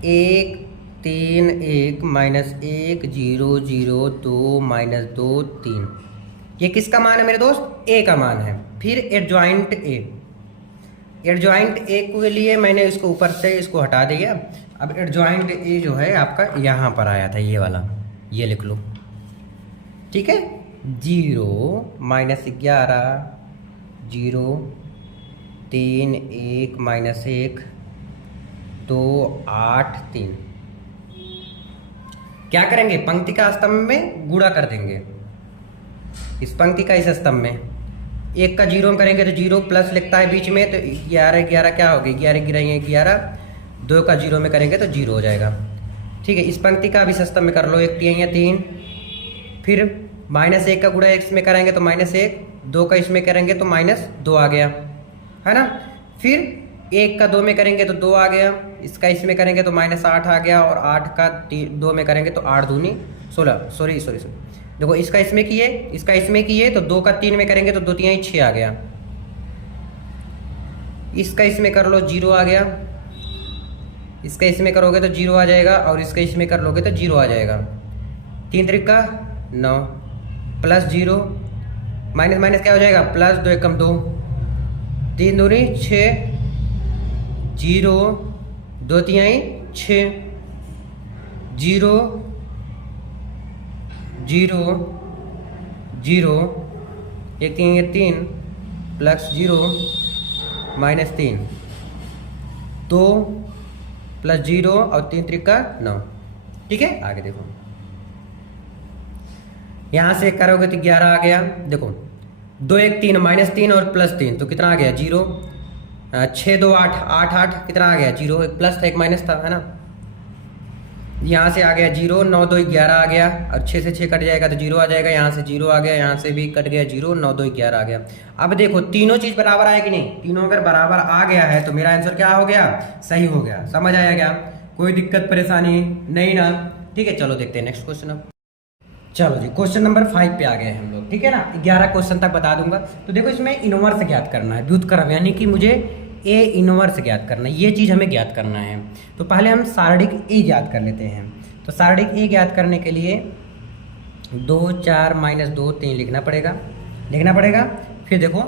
1 3 1 -1 0 0 2 -2 3, ये किसका मान है मेरे दोस्त, ए का मान है। फिर एडजॉइंट ए के लिए मैंने इसको ऊपर से इसको हटा दिया। अब एडजॉइंट ए जो है आपका यहाँ पर आया था, ये वाला, ये लिख लो, ठीक है, 0 -11 0 3 1 -1 2 8 3। क्या करेंगे, पंक्ति का स्तंभ में गुणा कर देंगे, इस पंक्ति का इस स्तंभ में 1 का 0 करेंगे तो 0 प्लस लिखता है बीच में, तो 11 11 क्या हो गई, 11 गिराएंगे 11, 2 का 0 में करेंगे तो 0 हो जाएगा, ठीक है। इस पंक्ति का भी स्तंभ में कर लो, 1 3 या 3, फिर -1 का गुणा x में करेंगे तो -1, 2 का इसमें करेंगे तो -2 आ गया, है ना। फिर 1 का 2 में करेंगे तो 2 आ गया, इसका इसमें करेंगे तो -8 आ गया, और 8 का 2 में करेंगे तो 8 दूनी 16, सॉरी देखो इसका इसमें किए, इसका इसमें किए तो 2 का 3 में करेंगे तो 2 3 6 आ गया, इसका इसमें कर लो 0 आ गया, इसका इसमें करोगे तो 0 आ जाएगा, और इसका इसमें कर लोगे तो 0 आ जाएगा। 3 त्रिका 9 प्लस 0 माइनस माइनस क्या हो जाएगा, प्लस 2 एकम 2, 3 दूनी 6, 0 2 3 6, 0 0 0 1 3 3 प्लस 0 -3, 2 प्लस 0 और 3 त्रिका 9। ठीक है, आगे देखो, यहाँ से करोगे तो 11 आ गया। देखो 2 1 3 -3 और +3 तो कितना आ गया 0, 6 2 8 8 8 कितना आ गया 0, एक प्लस था एक माइनस था, है ना। यहाँ से आ गया 0, 9 2 11 आ गया, और 6 से 6 कट जाएगा तो 0 आ जाएगा, यहाँ से 0 आ गया, यहाँ से भी कट गया 0, 9 2 11 आ गया। अब देखो तीनों चीज़ बराबर आए कि नहीं, तीनों अगर बराबर आ गया है तो मेरा आंसर क्या हो गया, सही हो गया। समझ आया क्या, कोई दिक्कत परेशानी नहीं ना। ठीक है, चलो देखते हैं नेक्स्ट क्वेश्चन। अब चलो जी, क्वेश्चन नंबर 5 पे आ गए हम लोग। ठीक है ना, 11 क्वेश्चन तक बता दूंगा। तो देखो इसमें इनवर्स ज्ञात करना है, व्युत्क्रम, यानी कि मुझे ए इनवर्स ज्ञात करना है, ये चीज़ हमें ज्ञात करना है। तो पहले हम सारणिक ए ज्ञात कर लेते हैं। तो सारणिक ए ज्ञात करने के लिए 2 4 -2 3 लिखना पड़ेगा। फिर देखो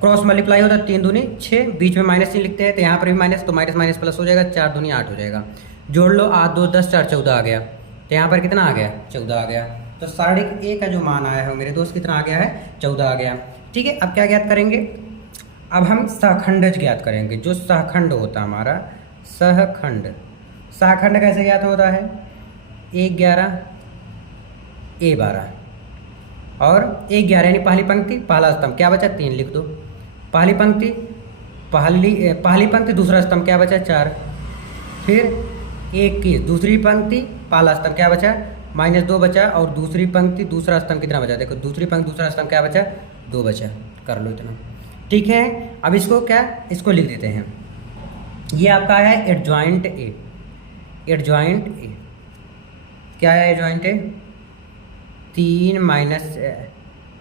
क्रॉस मल्टीप्लाई होता है, 3 दूनी 6, बीच में -3 लिखते हैं, तो यहाँ पर भी माइनस, तो माइनस माइनस प्लस हो जाएगा, 4 दूनी 8 हो जाएगा। जोड़ लो 8 2 10 4 14 आ गया, तो यहाँ पर कितना आ गया 14 आ गया। तो सारणिक ए का जो मान आया है मेरे दोस्त कितना आ गया है 14 आ गया। ठीक है, अब क्या ज्ञात करेंगे, अब हम सहखंडज ज्ञात करेंगे। जो सहखंड होता है हमारा सहखंड कैसे ज्ञात होता है, 1 11 A 12 और 1 11 यानी पहली पंक्ति पहला स्तंभ, क्या बचा 3 लिख दो। पहली पंक्ति दूसरा स्तंभ क्या बचा 4, फिर 1 की दूसरी पंक्ति पहला स्तंभ क्या बचा -2 बचा, और दूसरी पंक्ति दूसरा स्तंभ कितना बचा, देखो दूसरी पंक्ति दूसरा स्तंभ क्या बचा 2 बचा, कर लो इतना। ठीक है, अब इसको लिख देते हैं। ये आपका है एडजॉइंट ए, क्या है एडजॉइंट ए 3 माइनस,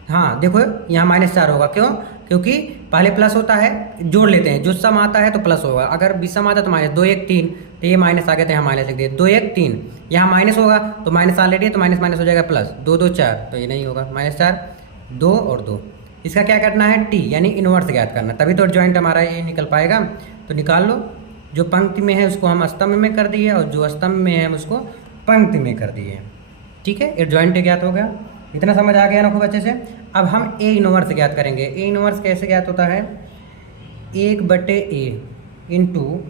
हाँ देखो यहाँ -4 होगा, क्यों, क्योंकि पहले प्लस होता है, जोड़ लेते हैं, जो सम आता है तो प्लस होगा, अगर विषम आता है तो माइनस। 2 1 3, तो ये माइनस आ गया, तो यहाँ माइनस लिख दिए। 2 1 3 यहाँ माइनस होगा तो माइनस ऑलरेडी है, तो माइनस माइनस हो जाएगा प्लस। 2 2 4 तो ये नहीं होगा, -4 2 और 2। इसका क्या करना है टी, यानी इनवर्स ज्ञात करना, तभी तो एडजॉइंट हमारा ये निकल पाएगा। तो निकाल लो, जो पंक्ति में है उसको हम स्तंभ में कर दिए, और जो स्तंभ में है हम उसको पंक्ति में कर दिए। ठीक है, एडजॉइंट ज्ञात हो गया। इतना समझ आ गया ना खूब अच्छे से। अब हम ए इनवर्स ज्ञात करेंगे। ए इनवर्स कैसे ज्ञात होता है, 1/a इंटू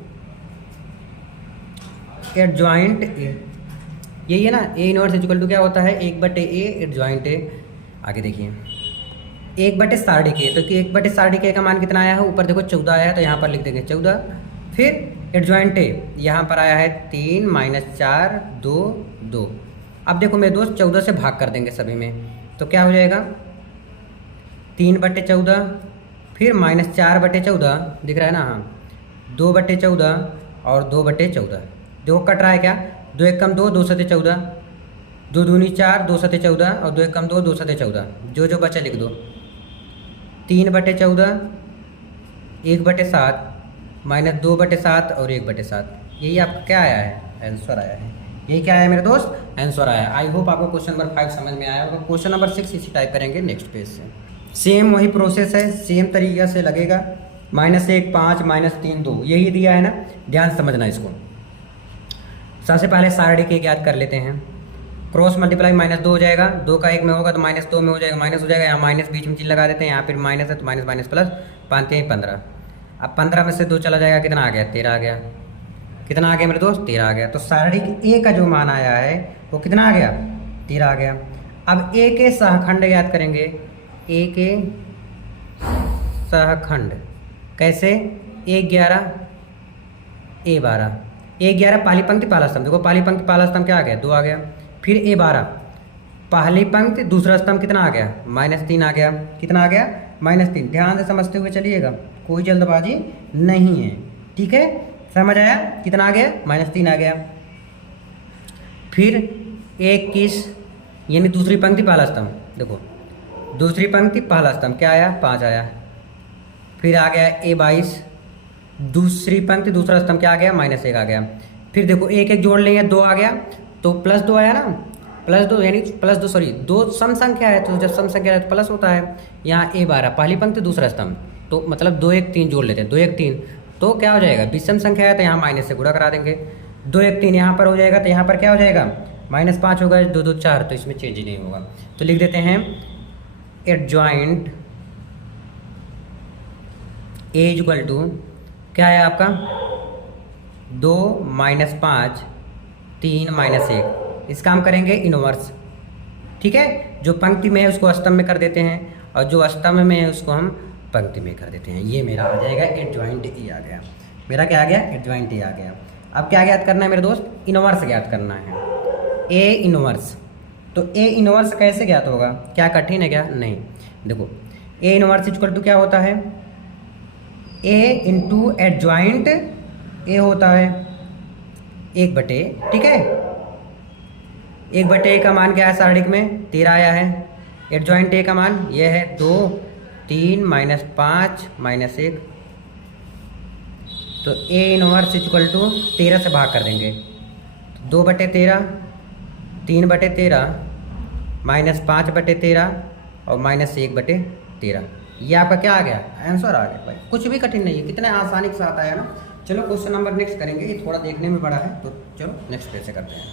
एडजॉइंट ए, यही है ना। ए इनवर्स इक्वल टू क्या होता है 1/a एडजॉइंट ए। आगे देखिए 1/सारणिक ए, तो 1/सारणिक ए का मान कितना आया है, ऊपर देखो 14 आया है, तो यहाँ पर लिख देंगे 14। फिर एडजॉइंट ए यहाँ पर आया है 3 -4 2 2। अब देखो मेरे दोस्त 14 से भाग कर देंगे सभी में, तो क्या हो जाएगा 3/14, फिर -4/14 दिख रहा है ना, हाँ 2/14 और 2/14। देखो कट रहा है क्या, 2 1 2 2 7 14, 2 दूनी 4 2 7 14 और 2 1 2 2 7 14, जो बचा लिख दो। 3/14 1/7 -2/7 और 1/7, यही आपका क्या आया है आंसर आया है। यही क्या आया मेरे दोस्त आंसर आया। आई होप आपको क्वेश्चन नंबर 5 समझ में आया होगा। क्वेश्चन नंबर 6 इसी टाइप करेंगे नेक्स्ट पेज से। सेम वही प्रोसेस है, सेम तरीका से लगेगा। -1 5 -3 2 यही दिया है ना, ध्यान से समझना इसको। सबसे पहले सारणिक ए ज्ञात कर लेते हैं। क्रॉस मल्टीप्लाई -2 हो जाएगा, 2 का 1 में होगा तो -2 में हो जाएगा, माइनस हो जाएगा, यहाँ माइनस बीच में चीज लगा देते हैं, यहाँ फिर माइनस है तो माइनस माइनस प्लस 5 3 15। अब 15 में से 2 चला जाएगा, कितना आ गया 13 आ गया। कितना आ गया मेरे दोस्त 13 आ गया। तो सारणिक ए का जो मान आया है वो कितना आ गया 13 आ गया। अब ए के सहखंड ज्ञात करेंगे। ए के सहखंड कैसे, 1 11 A 12, 1 11 पहली पंक्ति पहला स्तंभ, देखो पहली पंक्ति पहला स्तंभ क्या आ गया 2 आ गया। फिर A 12 पहली पंक्ति दूसरा स्तंभ कितना आ गया, -3 आ गया। कितना आ गया, -3। ध्यान से समझते हुए चलिएगा, कोई जल्दबाजी नहीं है, ठीक है। समझ आया, कितना आ गया, -3 आ गया। फिर 21 यानी दूसरी पंक्ति पहला स्तंभ, देखो दूसरी पंक्ति पहला स्तंभ क्या आया, 5 आया। फिर आ गया A22 दूसरी पंक्ति दूसरा स्तंभ क्या आ गया, -1 आ गया। फिर देखो एक एक जोड़ लेंगे, 2 आ गया तो +2 आया ना, +2 यानी +2 सॉरी 2 सम संख्या है, तो जब सम संख्या है तो प्लस होता है। यहाँ A12 पहली पंक्ति दूसरा स्तंभ, तो मतलब 2 1 3 जोड़ लेते हैं, 2 1 3 तो क्या हो जाएगा, विषम संख्या है तो यहाँ माइनस से गुणा करा देंगे। 2 1 3 यहाँ पर हो जाएगा तो यहाँ पर क्या हो जाएगा, -5 होगा, 2 2 4, तो इसमें चेंज ही नहीं होगा। तो लिख देते हैं एडजॉइंट ए इक्वल टू क्या है आपका, 2 -5 3 -1। इसका हम करेंगे इनवर्स, ठीक है। जो पंक्ति में है उसको स्तंभ में कर देते हैं और जो स्तंभ में है उसको हम पंक्ति में कर देते हैं। ये मेरा आ जाएगा एडजॉइंट ए आ गया, मेरा क्या आ गया, एडजॉइंट ए आ गया। अब क्या ज्ञात करना है मेरे दोस्त, इनवर्स ज्ञात करना है, ए इनवर्स। तो ए इनवर्स कैसे ज्ञात होगा, क्या कठिन है क्या, नहीं। देखो ए इनवर्स इक्वल टू क्या होता है, ए इंटू एडजॉइंट ए होता है 1/, ठीक है। 1/a का मान क्या है, सारणिक में 13 आया है। एडजॉइंट ए का मान ये है 2 3 -5 -1। तो ए इनवर्स इक्वल टू 13 से भाग कर देंगे, 2/13 3/13 -5/13 और -1/13। ये आपका क्या आ गया, आंसर आ गया भाई, कुछ भी कठिन नहीं है, कितने आसानी के साथ आया ना। चलो क्वेश्चन नंबर नेक्स्ट करेंगे, ये थोड़ा देखने में बड़ा है तो चलो नेक्स्ट पेज से करते हैं।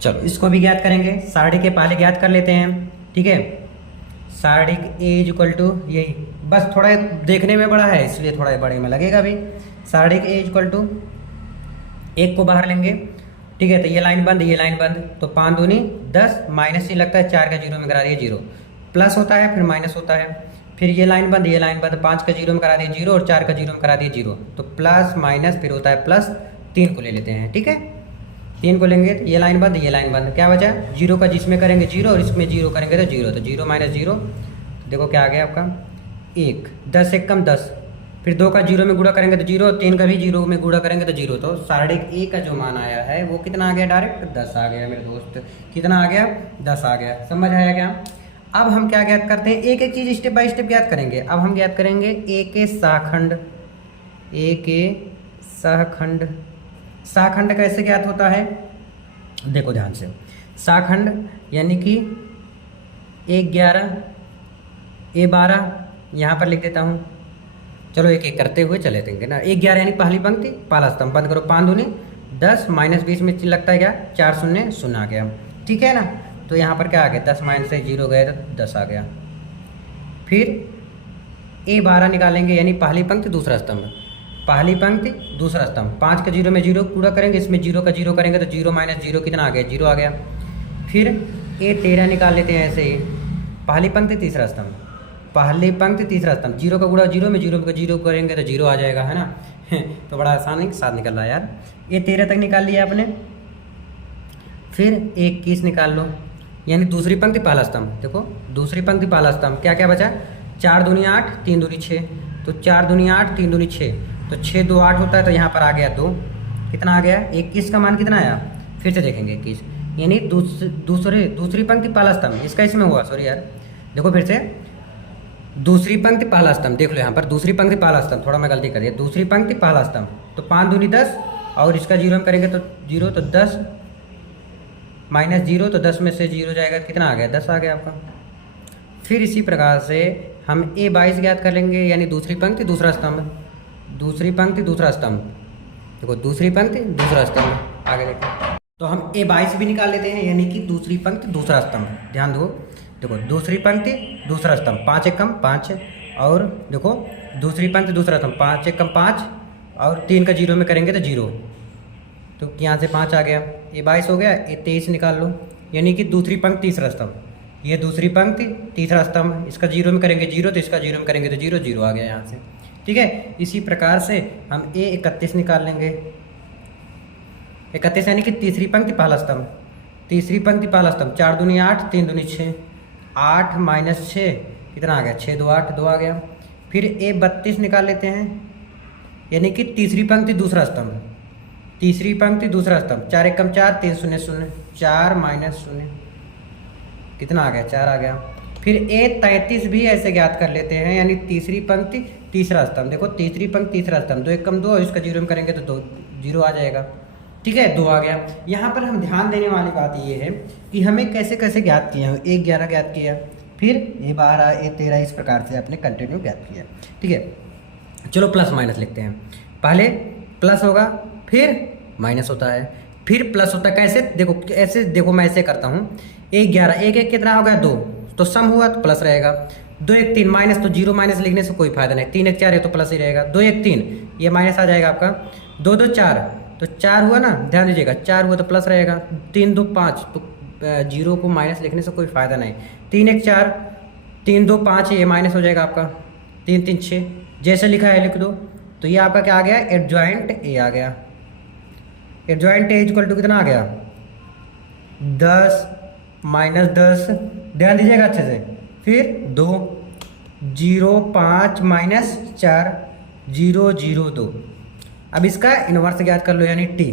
चलो इसको भी ज्ञात करेंगे, सारणी के पहले ज्ञात कर लेते हैं, ठीक है। सारणी ए इक्वल टू यही, बस थोड़ा देखने में बड़ा है इसलिए थोड़ा बड़े में लगेगा भी। सारणी ए इक्वल टू 1 को बाहर लेंगे, ठीक है। तो ये लाइन बंद, ये लाइन बंद, तो 5 दूनी 10, माइनस ही लगता है 4 का 0 में करा दिए 0, प्लस होता है फिर माइनस होता है। फिर ये लाइन बंद, ये लाइन बंद, 5 का 0 में करा दिए 0 और 4 का 0 में करा दिए 0, तो प्लस माइनस फिर होता है प्लस। 3 को ले लेते हैं, ठीक है। 3 को लेंगे तो ये लाइन बंद, ये लाइन बंद, क्या बचा, 0 का जिसमें करेंगे 0 और इसमें 0 करेंगे तो 0, तो 0 - 0 देखो क्या आ गया आपका 1। 10 1 कम 10, फिर 2 का 0 में गुणा करेंगे तो 0, 3 का भी 0 में गुणा करेंगे तो 0। तो सारणी ए का जो मान आया है वो कितना आ गया, डायरेक्ट 10 आ गया मेरे दोस्त। कितना आ गया, 10 आ गया। समझ आया क्या। अब हम क्या ज्ञात करते हैं, एक एक चीज़ स्टेप बाय स्टेप ज्ञात करेंगे। अब हम ज्ञात करेंगे ए के सहखंड, ए के सहखंड। सहखंड कैसे ज्ञात होता है, देखो ध्यान से। सहखंड यानी कि A11 A12 यहाँ पर लिख देता हूँ, चलो एक एक करते हुए चले देंगे ना। 1 11 यानी पहली पंक्ति पहला स्तंभ, बंद करो, 5 दूनी 10 -20 में लगता है क्या, 4 0 0 आ गया, ठीक है ना। तो यहाँ पर क्या आ गया, 10 माइनस से 0 गए तो 10 आ गया। फिर A12 निकालेंगे यानी पहली पंक्ति दूसरा स्तंभ, पहली पंक्ति दूसरा स्तंभ, 5 का 0 में 0 पूरा करेंगे, इसमें 0 का 0 करेंगे तो 0 - 0 कितना आ गया, 0 आ गया। फिर A13 निकाल लेते हैं ऐसे ही, पहली पंक्ति तीसरा स्तंभ, पहली पंक्ति तीसरा स्तंभ, 0 का गुणा 0 में 0 का 0 करेंगे तो 0 आ जाएगा, है ना। तो बड़ा आसानी के साथ निकल रहा है यार। A13 तक निकाल लिया आपने। फिर 21 निकाल लो यानी दूसरी पंक्ति पहला स्तंभ, देखो दूसरी पंक्ति पहला स्तंभ, क्या क्या बचा, 4 दूनी 8 3 दूनी 6, तो 4 दूनी 8 3 दूनी 6, तो 6 2 8 होता है, तो यहाँ पर आ गया 2। कितना आ गया, 21 का मान कितना आया, फिर से देखेंगे 21 यानी दूसरी पंक्ति पहला स्तंभ, इसका इसमें हुआ, सॉरी यार, देखो फिर से दूसरी पंक्ति पहला स्तंभ, देख लो यहाँ पर दूसरी पंक्ति पहला स्तंभ, थोड़ा मैं गलती कर दिया, दूसरी पंक्ति पहला स्तंभ, तो 5 दूनी 10 और इसका 0 में करेंगे तो 0, तो 10 -0, तो 10 में से 0 जाएगा, कितना आ गया, 10 आ गया आपका। फिर इसी प्रकार से हम A22 ज्ञात कर लेंगे यानी दूसरी पंक्ति दूसरा स्तंभ, दूसरी पंक्ति दूसरा स्तंभ, देखो दूसरी पंक्ति दूसरा स्तंभ, आगे देखो। तो हम A22 भी निकाल लेते हैं यानी कि दूसरी पंक्ति दूसरा स्तंभ, ध्यान दो, देखो दूसरी पंक्ति दूसरा स्तंभ, 5 1 कम 5, और देखो दूसरी पंक्ति दूसरा स्तंभ, 5 1 कम 5 और 3 का 0 में करेंगे तो 0, तो यहाँ से 5 आ गया। A22 हो गया। A23 निकाल लो यानी कि दूसरी पंक्ति तीसरा स्तंभ, ये दूसरी पंक्ति तीसरा स्तंभ, इसका 0 में करेंगे 0, तो इसका 0 में करेंगे तो 0 0 आ गया यहाँ से, ठीक है। इसी प्रकार से हम A31 निकाल लेंगे, 31 यानी कि तीसरी पंक्ति पहला स्तंभ, तीसरी पंक्ति पहला स्तंभ, 4 दूनी 8, 3 दूनी 6, 8 माइनस 6 कितना आ गया, 6 2 8, 2 आ गया। फिर ए 32 निकाल लेते हैं, यानी कि तीसरी पंक्ति दूसरा स्तंभ, तीसरी पंक्ति दूसरा स्तंभ, 4 1 4, 3 0 0, 4 माइनस 0 कितना आ गया, 4 आ गया। फिर ए 33 भी ऐसे ज्ञात कर लेते हैं, यानी तीसरी पंक्ति तीसरा स्तंभ, देखो तीसरी पंक्ति तीसरा स्तंभ, 2 1 2 और इसका 0 में करेंगे तो 2 0 आ जाएगा, ठीक है, 2 आ गया। यहाँ पर हम ध्यान देने वाली बात ये है कि हमें कैसे कैसे ज्ञात किया है, 1 11 ज्ञात किया, फिर ए 12 ए 13, इस प्रकार से आपने कंटिन्यू ज्ञात किया, ठीक है। चलो प्लस माइनस लिखते हैं, पहले प्लस होगा फिर माइनस होता है, फिर प्लस होता है, कैसे देखो, ऐसे देखो मैं ऐसे करता हूँ, 1 11 1 1 कितना हो गया 2, तो सम हुआ तो प्लस रहेगा, 2 1 3 माइनस, तो 0 माइनस लिखने से कोई फायदा नहीं, 3 1 4 है तो प्लस ही रहेगा, 2 1 3 ये माइनस आ जाएगा आपका, 2 2 4 तो 4 हुआ ना, ध्यान दीजिएगा 4 हुआ तो प्लस रहेगा, 3 2 5 तो 0 को माइनस लिखने से कोई फायदा नहीं, 3 1 4, 3 2 5 ये माइनस हो जाएगा आपका, 3 3 6 जैसे लिखा है लिख दो। तो ये आपका क्या आ गया, एडजॉइंट ए आ गया, एडजॉइंट ए इक्वल टू कितना आ गया, 10 माइनस 10, ध्यान दीजिएगा अच्छे से, फिर 2 0 5 माइनस 4 0 0 2। अब इसका इनवर्स ज्ञात कर लो, यानी टी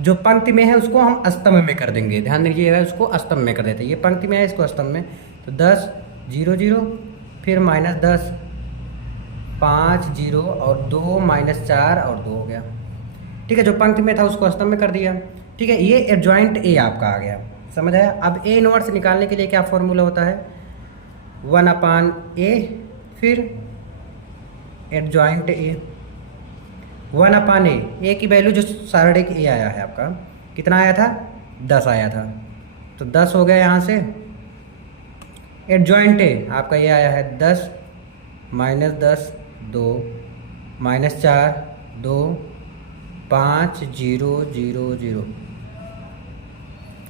जो पंक्ति में है उसको हम स्तंभ में कर देंगे, ध्यान दीजिएगा उसको स्तंभ में कर देते हैं, ये पंक्ति में है इसको स्तंभ में, तो 10 0 0 फिर माइनस 10 5 0 और 2 माइनस 4 और 2 हो गया, ठीक है, जो पंक्ति में था उसको स्तंभ में कर दिया, ठीक है। ये एडजॉइंट ए आपका आ गया, समझ आया। अब ए इनवर्स निकालने के लिए क्या फॉर्मूला होता है, 1/a, फिर एडजॉइंट ए 1/a, ए की वैल्यू जो सारणिक ए आया है आपका कितना आया था, 10 आया था, तो 10 हो गया यहाँ से, एडजॉइंट ए आपका ये आया है 10 माइनस 10 2 माइनस 4 2 5 0 0 0,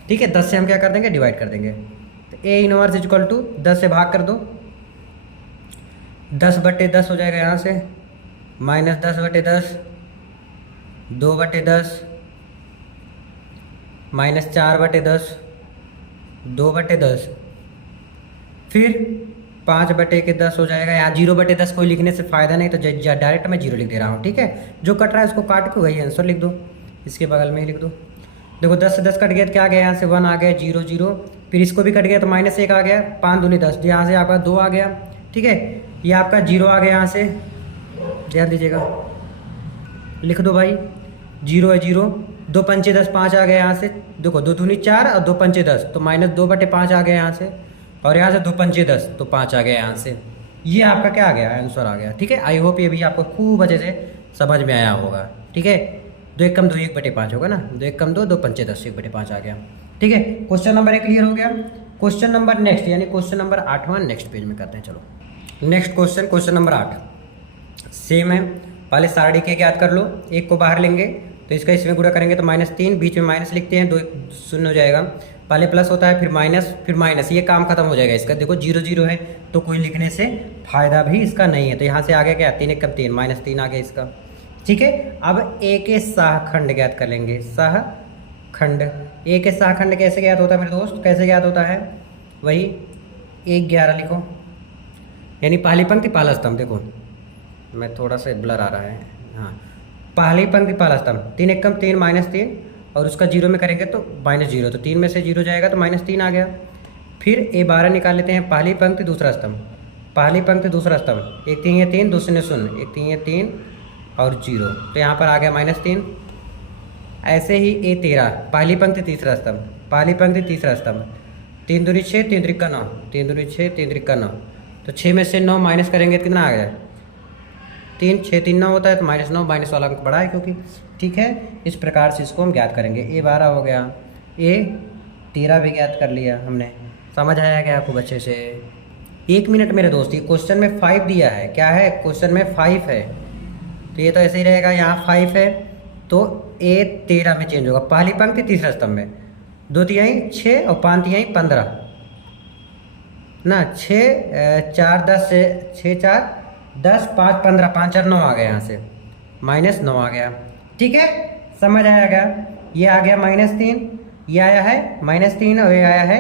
ठीक है। 10 से हम क्या कर देंगे, डिवाइड कर देंगे, तो ए इनवर्स इक्वल टू 10 से भाग कर दो, 10/10 हो जाएगा यहाँ से, माइनस 10/10, 2/10, माइनस 4/10, 2/10, फिर 5/10 हो जाएगा, यहाँ 0/10 कोई लिखने से फ़ायदा नहीं, तो डायरेक्ट मैं 0 लिख दे रहा हूँ, ठीक है। जो कट रहा है उसको काट के वही आंसर लिख दो, इसके बगल में ही लिख दो। देखो 10 से 10 कट गया तो क्या आ गया, यहाँ से 1 आ गया, 0 0, फिर इसको भी कट गया तो माइनस 1 आ गया, 5 दूनी 10, यहाँ से आपका 2 आ गया, ठीक है। ये आपका 0 आ गया यहाँ से, ध्यान दीजिएगा, लिख दो भाई, 0 है 0, 2 पंचे 10, 5 आ गया यहाँ से, देखो 2 दूनी 4 और 2 पंचे 10, तो माइनस 2/5 आ गया यहाँ से, और यहाँ से 2 पंचे 10 तो 5 आ गया यहाँ से, ये आपका क्या आ गया, आंसर आ गया, ठीक है। आई होप ये भी आपको खूब अच्छे से समझ में आया होगा, ठीक है। 2 1 2 1/5 होगा ना, 2 1 2 2 पंचे 10 1/5 आ गया, ठीक है। क्वेश्चन नंबर 1 क्लियर हो गया। क्वेश्चन नंबर नेक्स्ट, यानी क्वेश्चन नंबर 8वां नेक्स्ट पेज में करते हैं। चलो next question, question number 8 same है, पहले सारणी के ज्ञात कर लो, 1 को बाहर लेंगे तो इसका इसमें गुणा करेंगे तो -3, बीच में माइनस लिखते हैं, 2 शून्य हो जाएगा, पहले प्लस होता है फिर माइनस, ये काम खत्म हो जाएगा इसका, देखो 0 0 है तो कोई लिखने से फायदा भी इसका नहीं है, तो यहाँ से आ गया क्या, 3 1 3, -3 आ गया इसका, ठीक है। अब ए के सहखंड ज्ञात कर लेंगे, सहखंड, ए के सहखंड कैसे ज्ञात होता है मेरे दोस्त, कैसे ज्ञात होता है, वही 1 11 लिखो, यानी पहली पंक्ति पहला स्तंभ, देखो मैं थोड़ा सा ब्लर आ रहा है, हाँ पहली पंक्ति पहला स्तंभ, 3 1 3 -3 और उसका 0 में करेंगे तो -0, तो 3 में से 0 जाएगा तो -3 आ गया। फिर ए 12 निकाल लेते हैं, पहली पंक्ति दूसरा स्तंभ, पहली पंक्ति दूसरा स्तंभ, 1 3 ये 3 2 0 0, 1 3 ये 3 और 0, तो यहाँ पर आ गया -3। ऐसे ही ए 13 पहली पंक्ति तीसरा स्तंभ, पहली पंक्ति तीसरा स्तंभ, 3 दूनी 6 3 त्रिका 9, 3 दूनी 6 3 त्रिका 9, तो 6 में से 9 माइनस करेंगे तो कितना आ गया, 3 6 3 9 होता है, तो -9 माइनस वाला अंक बड़ा है क्योंकि, ठीक है। इस प्रकार से इसको हम ज्ञात करेंगे। ए 12 हो गया, ए 13 भी ज्ञात कर लिया हमने, समझ आया क्या आपको अच्छे से। 1 मिनट मेरे दोस्त, ये क्वेश्चन में 5 दिया है, क्या है क्वेश्चन में 5 है, तो ये तो ऐसे ही रहेगा, यहाँ 5 है तो ए 13 में चेंज होगा, पहली पंक्ति तीसरा स्तंभ में, 2 तिहाई 6 और 5 तिहाई 15 ना, 6 4 10 से 6 4 10 5 15, 5 4 9 आ गया, यहाँ से -9 आ गया, ठीक है, समझ आया क्या। ये आ गया -3, ये आया है -3 और ये आया है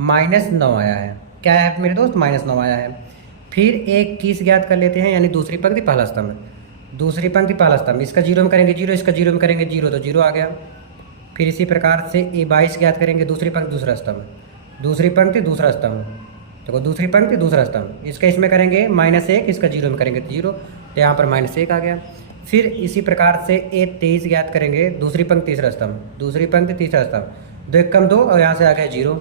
-9 आया है। क्या आया है मेरे दोस्त? -9 आया है। फिर एक कीस ज्ञात कर लेते हैं, यानी दूसरी पंक्ति पहला स्तंभ। दूसरी पंक्ति पहला स्तंभ, इसका जीरो में करेंगे जीरो, इसका जीरो में करेंगे जीरो, तो जीरो आ गया। फिर इसी प्रकार से A22 ज्ञात करेंगे, दूसरी पंक्ति दूसरा स्तंभ, दूसरी पंक्ति दूसरा स्तंभ, देखो दूसरी पंक्ति दूसरा स्तंभ, इसका इसमें करेंगे -1, इसका जीरो में करेंगे जीरो, तो यहाँ पर -1 आ गया। फिर इसी प्रकार से A23 ज्ञात करेंगे, दूसरी पंक्ति तीसरा स्तंभ, दूसरी पंक्ति तीसरा स्तंभ, 2 1 कम 2 और यहाँ से आ गया 0,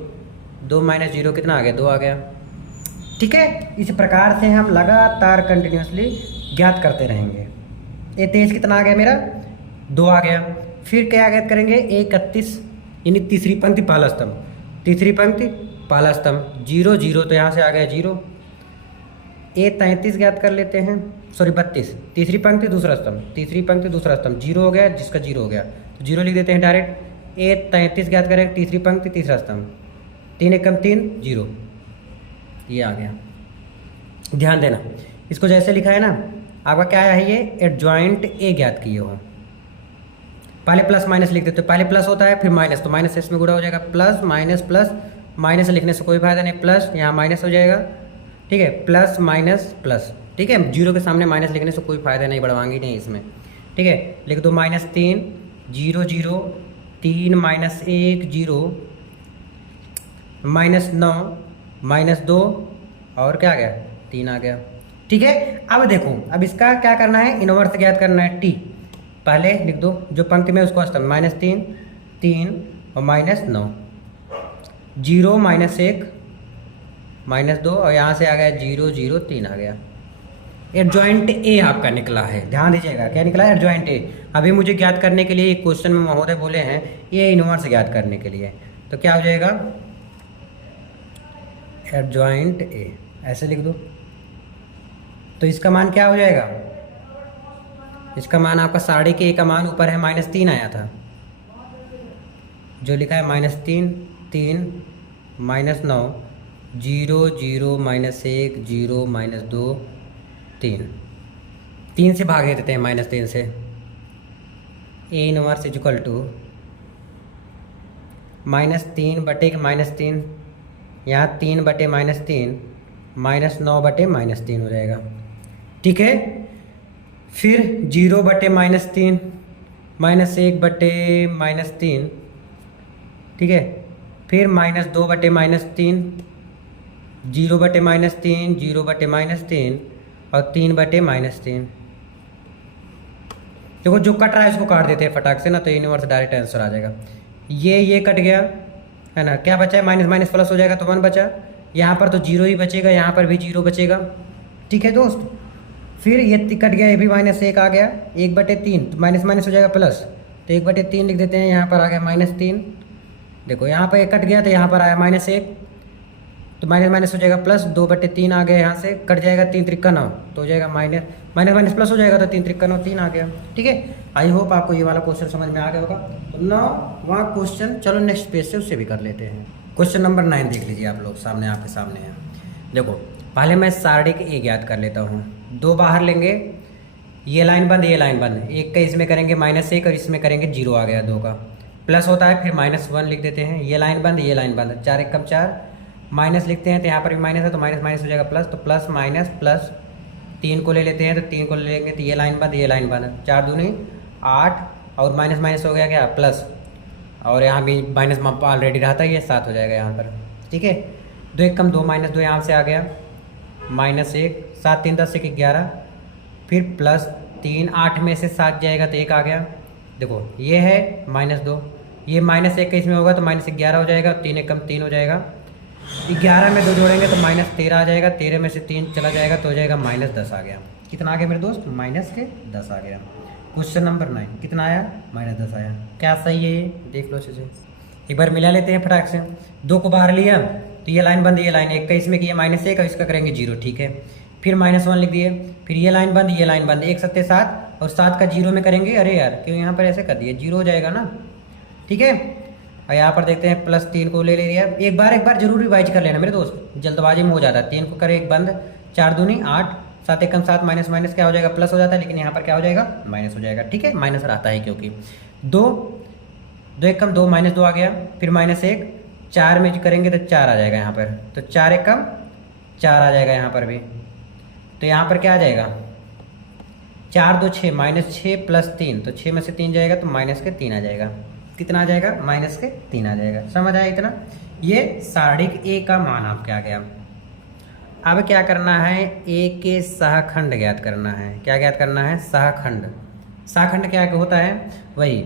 2 - 0 कितना आ गया? 2 आ गया। ठीक है, इस प्रकार से हम लगातार कंटिन्यूसली ज्ञात करते रहेंगे। A23 कितना आ गया मेरा? 2 आ गया। फिर क्या ज्ञात करेंगे? A31 यानी तीसरी पंक्ति पहला स्तंभ, तीसरी पंक्ति पहला स्तंभ, 0 0, तो यहाँ से आ गया 0। A33 ज्ञात कर लेते हैं, सॉरी 32, तीसरी पंक्ति दूसरा स्तंभ, तीसरी पंक्ति दूसरा स्तंभ, 0 हो गया, जिसका 0 हो गया तो 0 लिख देते हैं डायरेक्ट। A33 ज्ञात करें, तीसरी पंक्ति तीसरा स्तंभ, 3 1 कम 3 0, ये आ गया। ध्यान देना, इसको जैसे लिखा है ना, आपका क्या है? ये एडजॉइंट ए ज्ञात किए हो। पहले प्लस माइनस लिख देते हो, पहले प्लस होता है फिर माइनस, तो माइनस इसमें गुणा हो जाएगा, प्लस प्लस माइनस लिखने से कोई फायदा नहीं, प्लस यहाँ माइनस हो जाएगा। ठीक है, प्लस माइनस प्लस, ठीक है, जीरो के सामने माइनस लिखने से कोई फायदा नहीं, बढ़वाएंगे नहीं इसमें। ठीक है, लिख दो -3 0 0 3 -1 0 -9 -2 और क्या आ गया? 3 आ गया। ठीक है, अब देखो, अब इसका क्या करना है? इनवर्स ज्ञात करना है t। पहले लिख दो जो पंक्ति में उसको स्तंभ, -3 3 और -9, 0 -1 -2 और यहाँ से आ गया 0 0 3 आ गया। एडजॉइंट ए आपका निकला है, ध्यान दीजिएगा क्या निकला है? Adjoint A. अभी मुझे ज्ञात करने के लिए एक क्वेश्चन में महोदय बोले हैं ये इनवर्स ज्ञात करने के लिए, तो क्या हो जाएगा? एडजॉइंट ए, ऐसे लिख दो। तो इसका मान क्या हो जाएगा? इसका मान आपका साढ़े के ए का मान ऊपर है -3 आया था, जो लिखा है -3 3 -9 0 0 -1 0 -2 3, 3 से भाग देते हैं -3 से। ए इनवर्स इक्वल टू -3 बटे -3, यहाँ 3 बटे -3 -9 बटे -3 हो जाएगा। ठीक है, फिर 0 बटे -3 -1 बटे -3, ठीक है, फिर -2 बटे -3 0 बटे -3 0 बटे -3 और 3 बटे -3। देखो जो कट रहा है इसको काट देते हैं फटाक से ना, तो यूनिवर्स डायरेक्ट आंसर आ जाएगा। ये कट गया है ना, क्या बचा है? माइनस माइनस प्लस हो जाएगा तो 1 बचा, यहाँ पर तो 0 ही बचेगा, यहाँ पर भी 0 बचेगा। ठीक है दोस्त, फिर ये कट गया, ये भी -1 आ गया, 1 बटे 3 तो माइनस माइनस हो जाएगा प्लस, तो 1 बटे 3 लिख देते हैं, यहाँ पर आ गया -3। देखो यहाँ पर कट गया तो यहाँ पर आया -1, तो माइनस माइनस हो जाएगा प्लस, 2 बटे 3 आ गया, यहाँ से कट जाएगा 3 त्रिका 9, तो हो जाएगा माइनस माइनस प्लस हो जाएगा, तो 3 त्रिका 9 3 आ गया। ठीक है, आई होप आपको ये वाला क्वेश्चन समझ में आ गया होगा। तो 9 वहाँ क्वेश्चन, चलो नेक्स्ट पेज से उससे भी कर लेते हैं। क्वेश्चन नंबर 9 देख लीजिए आप लोग, सामने आपके सामने है। देखो पहले मैं सारणिक ए ज्ञात कर लेता हूँ, 2 बाहर लेंगे, ये लाइन बंद ये लाइन बंद, एक का इसमें करेंगे -1 और इसमें करेंगे 0 आ गया, 2 का प्लस होता है, फिर -1 लिख देते हैं, ये लाइन बंद ये लाइन बंद, 4 1 कम 4 माइनस लिखते हैं, तो यहाँ पर भी माइनस है तो माइनस माइनस हो जाएगा प्लस, तो प्लस माइनस प्लस 3 को ले लेते हैं, तो 3 को ले लेंगे तो ये लाइन बंद ये लाइन बंद, 4 दूनी 8 और माइनस माइनस हो गया क्या प्लस, और यहाँ भी माइनस ऑलरेडी रहता है, ये 7 हो जाएगा यहाँ पर। ठीक है, 2 1 कम 2 -2 यहाँ से आ गया, -1 7 3 10 1 11, फिर प्लस 3 8 में से 7 जाएगा तो 1 आ गया। देखो ये है -2, ये -1 का इसमें होगा तो -11 हो जाएगा, 3 1 कम 3 हो जाएगा, 11 में 2 जोड़ेंगे तो -13 आ जाएगा, 13 में से 3 चला जाएगा तो हो जाएगा -10 आ गया। कितना आ गया मेरे दोस्त? -10 आ गया। क्वेश्चन नंबर 9 कितना आया? -10 आया। क्या सही है ये? देख लो अच्छे से, एक बार मिला लेते हैं फटाक से। 2 को बाहर लिया तो ये लाइन बंद ये लाइन, एक का इसमें किया -1 और इसका करेंगे 0। ठीक है, फिर -1 लिख दिए, फिर ये लाइन बंद ये लाइन बंद, 1 7 7 और 7 का 0 में करेंगे, अरे यार क्यों यहाँ पर ऐसे कर दिए, 0 हो जाएगा ना। ठीक है, और यहाँ पर देखते हैं +3 को ले लिया, एक बार जरूर रिवाइज कर लेना मेरे दोस्त, जल्दबाजी में हो जाता है। 3 को करें 1 बंद, 4 दूनी 8 7 1 7 माइनस माइनस क्या हो जाएगा प्लस हो जाता है, लेकिन यहाँ पर क्या हो जाएगा माइनस हो जाएगा। ठीक है, माइनस रहता है क्योंकि 2 2 एक कम 2, -2 आ गया, फिर -1, 4 में करेंगे तो 4 आ जाएगा यहाँ पर, तो 4 एक कम 4 आ जाएगा यहाँ पर भी। तो यहाँ पर क्या आ जाएगा, 4 2 6, -6 + 3, तो 6 में से 3 जाएगा तो -3 आ जाएगा। कितना आ जाएगा, -3 आ जाएगा। समझ आया इतना? ये सारणिक ए का मान आपके आ गया। अब क्या करना है, ए के सहखंड ज्ञात करना है। क्या ज्ञात करना है, सहखंड। सहखंड क्या होता है, वही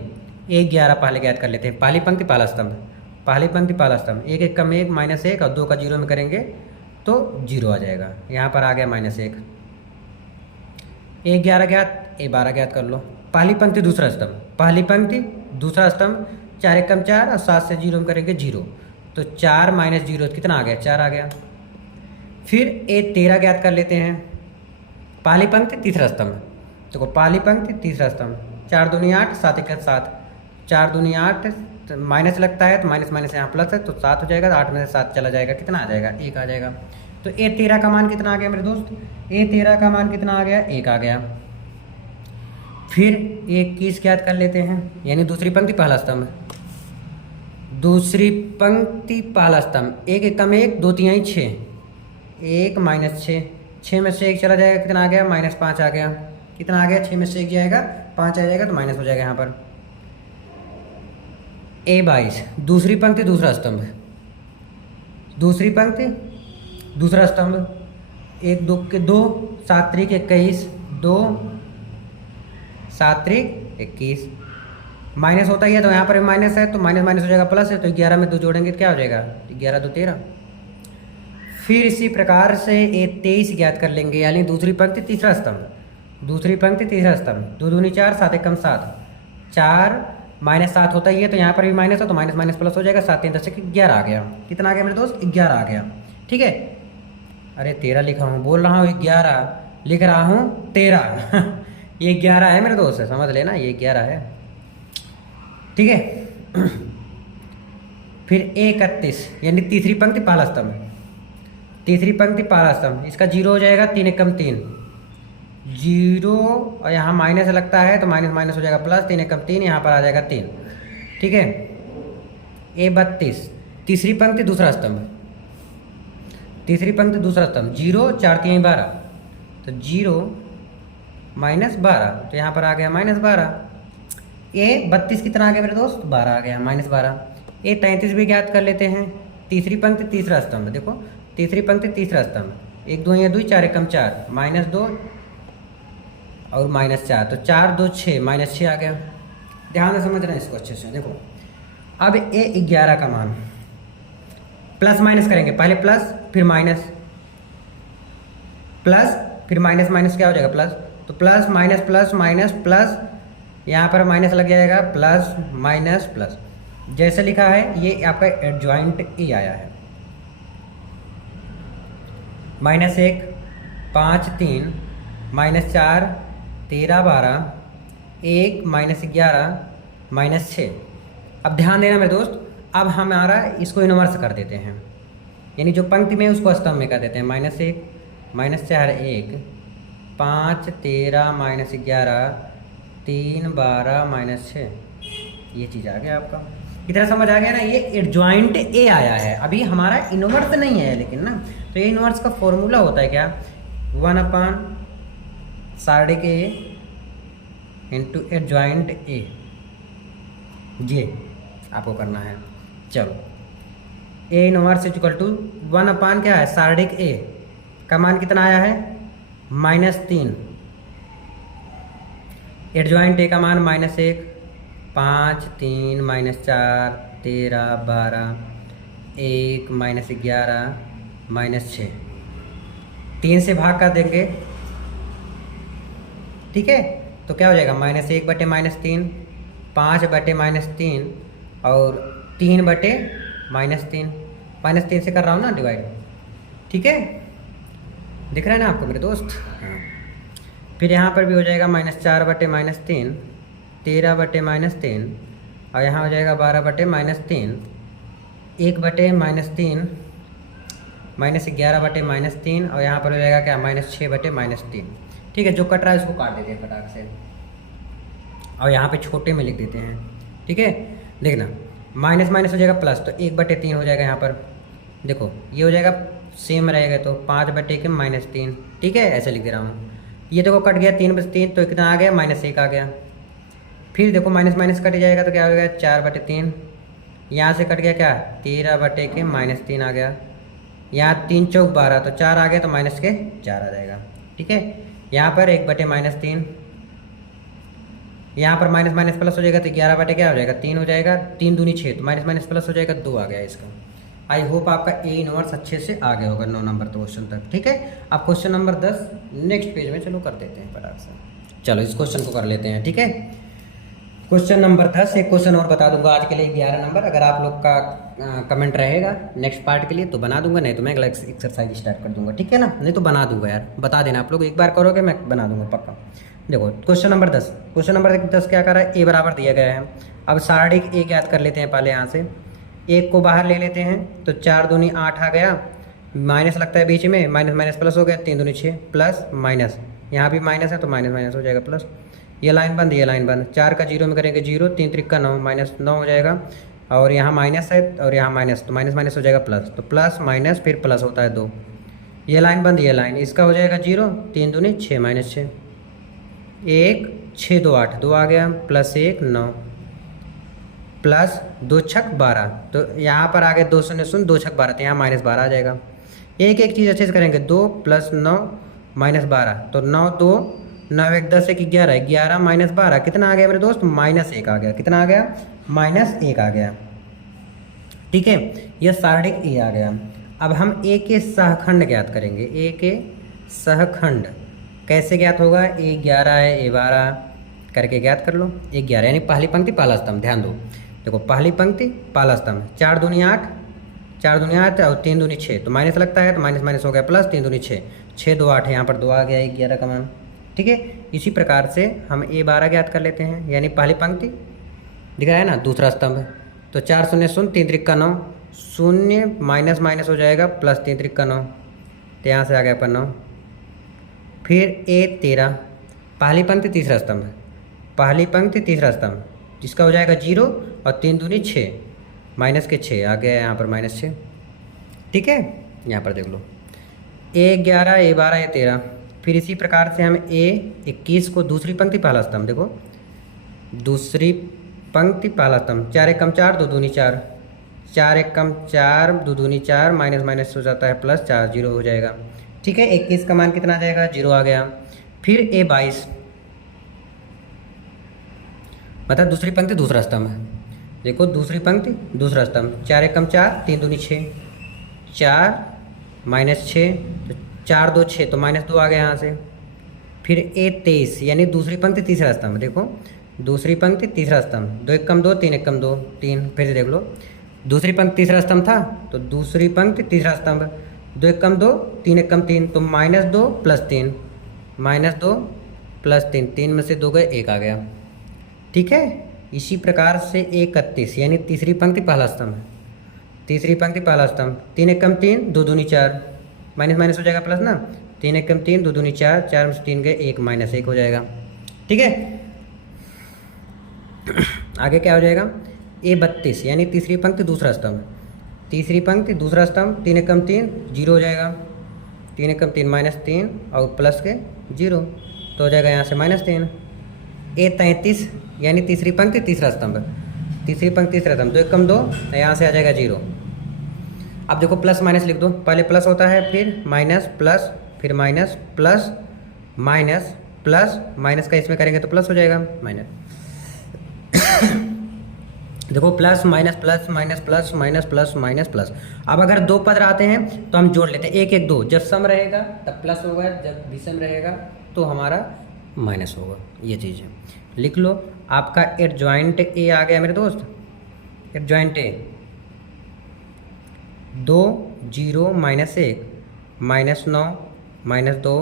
1 11 पहले ज्ञात कर लेते हैं। पहली पंक्ति पहला स्तंभ, पहली पंक्ति पहला स्तंभ, 1 एक कम 1, -1 और 2 का 0 में करेंगे तो 0 आ जाएगा। यहाँ पर आ गया -1, 1 11 ज्ञात, ए 12 ज्ञात कर लो। पहली पंक्ति दूसरा स्तंभ, पहली पंक्ति दूसरा स्तंभ, 4 एक कम 4 और 7 से 0 में करेंगे 0, तो 4 - 0 कितना आ गया, 4 आ गया। फिर ए 13 ज्ञात कर लेते हैं। पहली पंक्ति तीसरा स्तंभ, देखो पहली पंक्ति तीसरा स्तंभ, 4 दूनी 8, 7 एक 7, 4 दूनी 8, माइनस लगता है तो माइनस यहाँ प्लस है तो 7 हो जाएगा, तो 8 में से 7 चला जाएगा, कितना आ जाएगा, 1 आ जाएगा। तो ए 13 का मान कितना आ गया मेरे दोस्त, ए 13 का मान कितना आ गया, 1 आ गया। फिर 21 ज्ञात कर लेते हैं, यानी दूसरी पंक्ति पहला स्तंभ, दूसरी पंक्ति पहला स्तंभ, 1 एक कम 1, 2 3 6, 1 -6, 6 में से 1 चला जाएगा, कितना आ गया, -5 आ गया। कितना आ गया, 6 में से 1 जाएगा, 5 आ जाएगा, तो माइनस हो जाएगा यहाँ पर। ए 22, दूसरी पंक्ति दूसरा स्तंभ, दूसरी पंक्ति दूसरा स्तंभ, 1 2 के 2, 7 3 21, 2 7 3 21, माइनस होता ही है तो यहाँ पर भी माइनस है, तो माइनस हो जाएगा प्लस है, तो 11 में 2 जोड़ेंगे तो क्या हो जाएगा, 11 2 13। फिर इसी प्रकार से ए 23 ज्ञात कर लेंगे, यानी दूसरी पंक्ति तीसरा स्तंभ, दूसरी पंक्ति तीसरा स्तंभ, 2 दूनी 4, 7 एक कम 7, 4 -7 होता ही है तो यहाँ पर भी माइनस है तो माइनस प्लस हो जाएगा, 7 3 10 11 आ गया। कितना आ गया मेरे दोस्त, 11 आ गया। ठीक है, अरे 13 लिखा हूँ, बोल रहा हूँ 11, लिख रहा हूँ 13 ये 11 है मेरे दोस्त, समझ लेना ये 11 है। ठीक है फिर 31, यानी तीसरी पंक्ति पहला स्तंभ, तीसरी पंक्ति पहला स्तंभ, इसका 0 हो जाएगा, 3 एक कम 3, 0 और यहाँ माइनस लगता है तो माइनस हो जाएगा प्लस, 3 एक कम 3, यहाँ पर आ जाएगा 3। ठीक है, ए 32, तीसरी पंक्ति दूसरा स्तंभ, तीसरी पंक्ति दूसरा स्तंभ, 0 4 3 12, तो 0 -12, तो यहाँ पर आ गया -12। ए 32 कितना आ गया मेरे दोस्त, 12 आ गया, -12। ए 33 भी ज्ञात कर लेते हैं, तीसरी पंक्ति तीसरा स्तंभ, देखो तीसरी पंक्ति तीसरा स्तंभ, 1 2 या 2, 4 एक कम 4, -2 और -4, तो 4 2 6, -6 आ गया। ध्यान से समझना इसको अच्छे से। देखो अब ए 11 का मान प्लस माइनस करेंगे, पहले प्लस फिर माइनस, प्लस फिर माइनस क्या हो जाएगा, प्लस, तो plus minus plus minus plus, यहाँ पर माइनस लग जाएगा, प्लस माइनस प्लस, जैसे लिखा है ये आपका एडजॉइंट ए आया है। -1 5 3 -4 13 12, 1 -11 -6। अब ध्यान देना मेरे दोस्त, अब हमारा इसको इनवर्स कर देते हैं, यानी जो पंक्ति में उसको स्तंभ में कर देते हैं। -1 -4 1 5 13 -11 3 12 -6, ये चीज़ आ गया आपका। इतना समझ आ गया ना, ये एडजॉइंट ए आया है, अभी हमारा इनवर्स नहीं है लेकिन ना। तो ये इनवर्स का फॉर्मूला होता है क्या, 1/सारणिक ए इंटू एडजॉइंट ए, ये आपको करना है। चलो ए इनवर्स इक्वल टू 1/, क्या है, सारणिक ए का मान कितना आया है, -3, एडजॉइंट ए का मान -1 5 3 -4 13 12 1 -11 -6, 3 से भाग कर देंगे। ठीक है, तो क्या हो जाएगा, -1 बटे -3, 5 बटे -3 और 3 बटे -3, -3 से कर रहा हूँ ना डिवाइड। ठीक है, दिख रहा है ना आपको मेरे दोस्त। हाँ, फिर यहाँ पर भी हो जाएगा -4 बटे -3, 13 बटे -3 और यहाँ हो जाएगा 12 बटे -3, 1 बटे -3, -11 बटे -3 और यहाँ पर हो जाएगा क्या, -6 बटे -3। ठीक है, जो कट रहा है उसको काट देते हैं फटाक से और यहाँ पे छोटे में लिख देते हैं। ठीक है, देखना माइनस माइनस हो जाएगा प्लस, तो 1/3 हो जाएगा यहाँ पर। देखो ये हो जाएगा सेम रहेगा, तो 5/3 ठीक है, ऐसे लिख दे रहा हूँ। ये देखो कट गया 3/3, तो कितना आ गया -1 आ गया। फिर देखो माइनस माइनस कट जाएगा तो क्या हो गया 4/3, यहाँ से कट गया क्या 13/3 आ गया। यहाँ 3 चौक 12, तो 4 आ गया, तो -4 आ जाएगा। ठीक है, यहाँ पर 1/-3, यहाँ पर माइनस माइनस प्लस हो जाएगा, तो 11 क्या हो जाएगा 3 हो जाएगा। 3 दूनी 6, तो माइनस माइनस प्लस हो जाएगा 2 आ गया इसका। आई होप आपका ए इनवर्स अच्छे से आ गया होगा 9 नंबर क्वेश्चन तक। ठीक है, अब क्वेश्चन नंबर 10 नेक्स्ट पेज में चलो कर देते हैं फटाक से। चलो इस क्वेश्चन को कर लेते हैं। ठीक है, क्वेश्चन नंबर 10, एक क्वेश्चन और बता दूंगा आज के लिए 11 नंबर। अगर आप लोग का कमेंट रहेगा नेक्स्ट पार्ट के लिए तो बना दूंगा, नहीं तो मैं अगला एक्सरसाइज स्टार्ट कर दूंगा। ठीक है ना, नहीं तो बना दूंगा यार, बता देना आप लोग, एक बार करोगे मैं बना दूंगा पक्का। देखो क्वेश्चन नंबर 10, क्वेश्चन नंबर 10 क्या कर रहा है, ए बराबर दिया गया है। अब सारणिक ए ज्ञात कर लेते हैं पहले। यहाँ से एक को बाहर ले लेते हैं, तो 4 दूनी 8 आ गया, माइनस लगता है बीच में, माइनस माइनस प्लस हो गया, 3 दूनी 6 प्लस माइनस, यहाँ भी माइनस है तो माइनस माइनस हो जाएगा प्लस। ये लाइन बंद, ये लाइन बंद, 4 का 0 में करेंगे 0, 3 त्रिका 9, -9 हो जाएगा। और यहाँ माइनस है और यहाँ माइनस, तो माइनस माइनस हो जाएगा प्लस, तो प्लस माइनस फिर प्लस होता है 2। ये लाइन बंद, ये लाइन, इसका हो जाएगा 0, 3 दूनी 6 -6, 1 6 2 8, 2 आ गया, +1 9, प्लस 2 छक 12, तो यहाँ पर आ गए 2 शून्य शून्य, 2 छक 12, तो यहाँ -12 आ जाएगा। एक एक चीज़ अच्छे से करेंगे, 2 + 9 -12, तो 9 2 9 1 10 1 11, 11 -12 कितना आ गया मेरे दोस्त, -1 आ गया। कितना आ गया, -1 आ गया। ठीक है, यह सारणिक ए आ गया। अब हम ए के सहखंड ज्ञात करेंगे। ए के सहखंड कैसे ज्ञात होगा, A11 है A12 करके ज्ञात कर लो। A11 यानी पहली पंक्ति पहला स्तंभ, ध्यान दो। देखो पहली पंक्ति पहला स्तंभ, 4 दूनी 8, 4 दूनी 8 और 3 दूनी 6, तो माइनस लगता है तो माइनस माइनस हो गया प्लस, 3 दूनी 6, 6 2 8 है, यहाँ पर 2 आ गया 11 का मान। ठीक है, इसी प्रकार से हम A12 ज्ञात कर लेते हैं, यानी पहली पंक्ति दिख रहा है ना, दूसरा स्तंभ, तो 4 शून्य शून्य, 3 त्रिका 9, शून्य माइनस माइनस हो जाएगा प्लस, 3 त्रिका 9, तो यहाँ से आ गया पर 9। फिर A13 पहली पंक्ति तीसरा स्तंभ, पहली पंक्ति तीसरा स्तंभ, जिसका हो जाएगा 0 और 3 दूनी 6, माइनस के 6 आ गया यहाँ पर -6। ठीक है, यहाँ पर देख लो A11 A12 A13। फिर इसी प्रकार से हम A21 को दूसरी पंक्ति पहला स्तंभ, देखो दूसरी पंक्ति पहला स्तंभ, 4 1 4, 2 दूनी 4, 4 1 4, 2 दूनी 4, माइनस माइनस हो जाता है प्लस, 4 0 हो जाएगा। ठीक है, 21 का मान कितना आ जाएगा, 0 आ गया। फिर A22 मतलब दूसरी पंक्ति दूसरा स्तंभ, देखो दूसरी पंक्ति दूसरा स्तंभ, 4 1 4, 3 दूनी 6, 4 -6, तो 4 2 6, तो -2 आ गया यहाँ से। फिर A23 यानी दूसरी पंक्ति तीसरा स्तंभ, देखो दूसरी पंक्ति तीसरा स्तंभ, 2 1 2, 3 1 2 3, फिर से देख लो दूसरी पंक्ति तीसरा स्तंभ था, तो दूसरी पंक्ति तीसरा स्तंभ, 2 1 2, 3 1 3, तो -2 + 3, -2 + 3, 3 में से 2 गए 1 आ गया। ठीक है, इसी प्रकार से A31 यानी तीसरी पंक्ति पहला स्तंभ, तीसरी पंक्ति पहला स्तंभ, 3 1 3, 2 दूनी 4, माइनस माइनस हो जाएगा प्लस ना, 3 1 3, 2 दूनी 4, 4 में से 3 गए 1, -1 हो जाएगा। ठीक है, आगे क्या हो जाएगा, A32 यानी तीसरी पंक्ति दूसरा स्तंभ, तीसरी पंक्ति दूसरा स्तंभ, 3 1 3, 0 हो जाएगा, 3 1 3 -3 और प्लस के 0, तो हो जाएगा यहाँ से -3। A33 यानी तीसरी पंक्ति तीसरा स्तंभ, तीसरी पंक्ति तीसरा स्तंभ, 2 1 2, यहाँ से आ जाएगा 0। अब देखो प्लस माइनस लिख दो, पहले प्लस होता है फिर माइनस प्लस, फिर minus plus minus plus, minus का इसमें करेंगे तो प्लस हो जाएगा माइनस। देखो plus minus plus minus plus minus plus minus plus. अब अगर 2 पद आते हैं तो हम जोड़ लेते हैं, 1 1 2, जब सम रहेगा तब प्लस होगा, जब विषम रहेगा तो हमारा माइनस होगा। ये चीज़ है, लिख लो। आपका एडजॉइंट ए आ गया मेरे दोस्त, एडजॉइंट ए 2 0 -1 -9 -2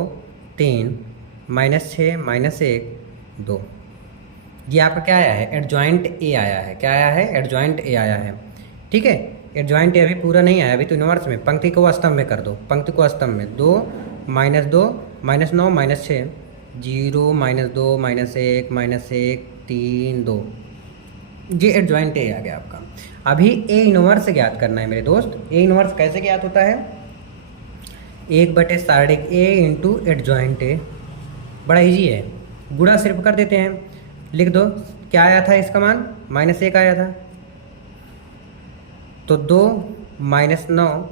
3 -6 -1 2। ये आपका क्या आया है, एडजॉइंट ए आया है। क्या आया है, एडजॉइंट ए आया है। ठीक है, एडजॉइंट ए अभी पूरा नहीं आया, अभी तो इनवर्स में, पंक्ति को स्तंभ में कर दो, पंक्ति को स्तंभ में, 2 -2 -9 -6 0 -2 -1 -1 3 2, ये एडजॉइंट ए आ गया आपका। अभी ए इनवर्स ज्ञात करना है मेरे दोस्त। ए इनवर्स कैसे ज्ञात होता है? 1/सारणिक ए इंटू एडजॉइंट ए। बड़ा इजी है, गुणा सिर्फ कर देते हैं। लिख दो, क्या आया था इसका मान? -1 आया था, तो 2 -9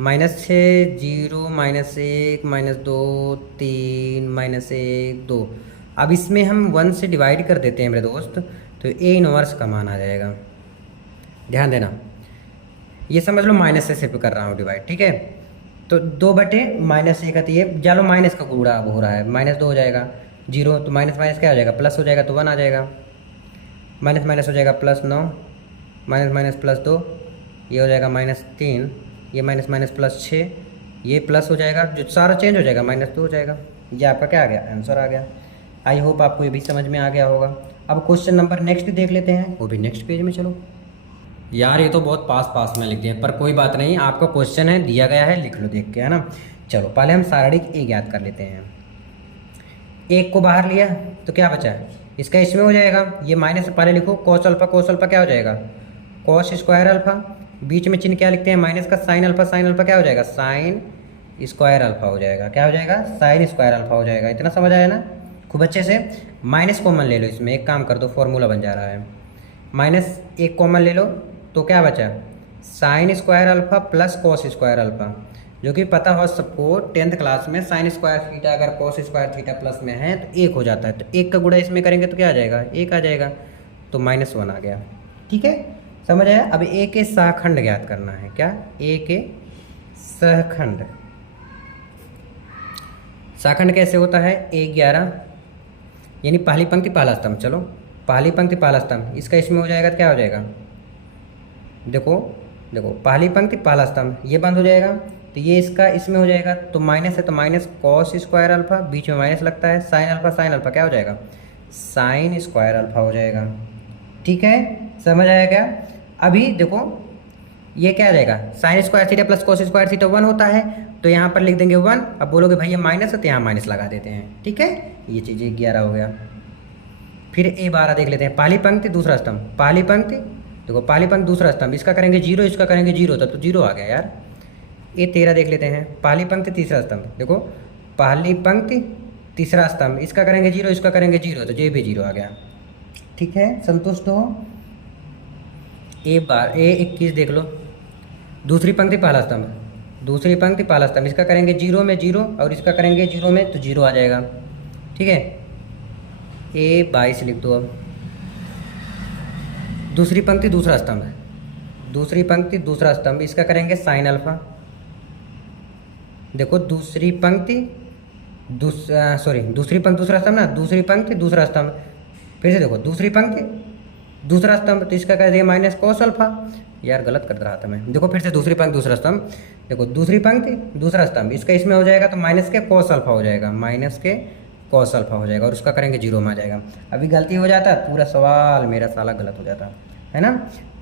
-6 0 -1 -2 3 -1 2। अब इसमें हम 1 से डिवाइड कर देते हैं मेरे दोस्त, तो ए इनवर्स का मान आ जाएगा। ध्यान देना, ये समझ लो माइनस से सिर्फ कर रहा हूँ डिवाइड, ठीक है। तो 2/-1 तो ये चलो माइनस का गुणा अब हो रहा है, -2 हो जाएगा, 0 तो माइनस माइनस क्या हो जाएगा? प्लस हो जाएगा, तो 1 आ जाएगा। माइनस माइनस हो जाएगा +9, माइनस माइनस +2, ये हो जाएगा -3, ये माइनस माइनस +6, ये प्लस हो जाएगा, जो सारा चेंज हो जाएगा, -2 हो जाएगा। ये आपका क्या आ गया? आंसर आ गया। आई होप आपको ये भी समझ में आ गया होगा। अब क्वेश्चन नंबर नेक्स्ट देख लेते हैं, वो भी नेक्स्ट पेज में। चलो यार, ये तो बहुत पास में लिख दिया, पर कोई बात नहीं, आपका क्वेश्चन है, दिया गया है, लिख लो देख के, है ना। चलो पहले हम सारणिक ए ज्ञात कर लेते हैं। 1 को बाहर लिया तो क्या बचा? इसका इसमें हो जाएगा, ये माइनस पहले लिखो, cos अल्फा क्या हो जाएगा? cos square alpha. बीच में चिन्ह क्या लिखते हैं? माइनस का साइन अल्फा क्या हो जाएगा? साइन स्क्वायर अल्फा हो जाएगा। क्या हो जाएगा? साइन स्क्वायर अल्फा हो जाएगा। इतना समझ आया ना खूब अच्छे से। माइनस कॉमन ले लो इसमें, एक काम कर दो, फॉर्मूला बन जा रहा है। -1 कॉमन ले लो तो क्या बचा? Sine square alpha plus cos square alpha, जो कि पता हो सबको 10th क्लास में साइन स्क्वायर थीटा अगर कॉस स्क्वायर थीटा प्लस में है तो 1 हो जाता है। तो 1 का गुणा इसमें करेंगे तो क्या आ जाएगा? 1 आ जाएगा, तो -1 आ गया। ठीक है, समझ आया। अब ए के सहखंड ज्ञात करना है। क्या? ए के सहखंड। सहखंड कैसे होता है? 1/11 यानी पहली पंक्ति पहला स्तंभ। चलो पहली पंक्ति पहला स्तंभ, इसका इसमें हो जाएगा तो क्या हो जाएगा? देखो पहली पंक्ति पहला स्तंभ, ये बंद हो जाएगा, तो ये इसका इसमें हो जाएगा, तो माइनस है तो माइनस कॉस स्क्वायर अल्फा, बीच में माइनस लगता है, साइन अल्फा क्या हो जाएगा? साइन स्क्वायर अल्फा हो जाएगा। ठीक है, समझ आया क्या? अभी देखो ये क्या आ जाएगा? Sine square theta plus cos square theta 1 होता है, तो यहाँ पर लिख देंगे 1। अब बोलोगे भाई ये माइनस है, तो यहाँ माइनस लगा देते हैं। ठीक है, ये चीज़ 11 हो गया। फिर A12 देख लेते हैं। पहली पंक्ति दूसरा स्तंभ, पहली पंक्ति देखो, पहली पंक्ति दूसरा स्तंभ, इसका करेंगे 0, इसका करेंगे 0, तब तो 0 आ गया यार। A13 देख लेते हैं। पहली पंक्ति तीसरा स्तंभ, देखो पहली पंक्ति तीसरा स्तंभ, इसका करेंगे 0, इसका करेंगे 0, तो ये भी 0 आ गया। ठीक है, संतुष्ट हो? A21 देख लो। दूसरी पंक्ति पहला स्तंभ, दूसरी पंक्ति पहला स्तंभ, इसका करेंगे 0 में 0 और इसका करेंगे 0 में, तो 0 आ जाएगा। ठीक है, A22 लिख दो। अब दूसरी पंक्ति दूसरा स्तंभ, दूसरी पंक्ति दूसरा स्तंभ, इसका करेंगे साइन अल्फा। देखो दूसरी पंक्ति दूसरी पंक्ति दूसरा स्तंभ ना, दूसरी पंक्ति दूसरा स्तंभ, फिर से देखो दूसरी पंक्ति दूसरा स्तंभ, तो इसका कर दिया माइनस कॉस अल्फा। यार गलत कर रहा था मैं। देखो फिर से दूसरी पंक्ति दूसरा स्तंभ, देखो दूसरी पंक्ति दूसरा स्तंभ, इसका इसमें हो जाएगा तो माइनस के कॉस अल्फा हो जाएगा, माइनस के कॉस अल्फा हो जाएगा, और उसका करेंगे 0 में आ जाएगा। अभी गलती हो जाता है, पूरा सवाल मेरा साला गलत हो जाता है ना,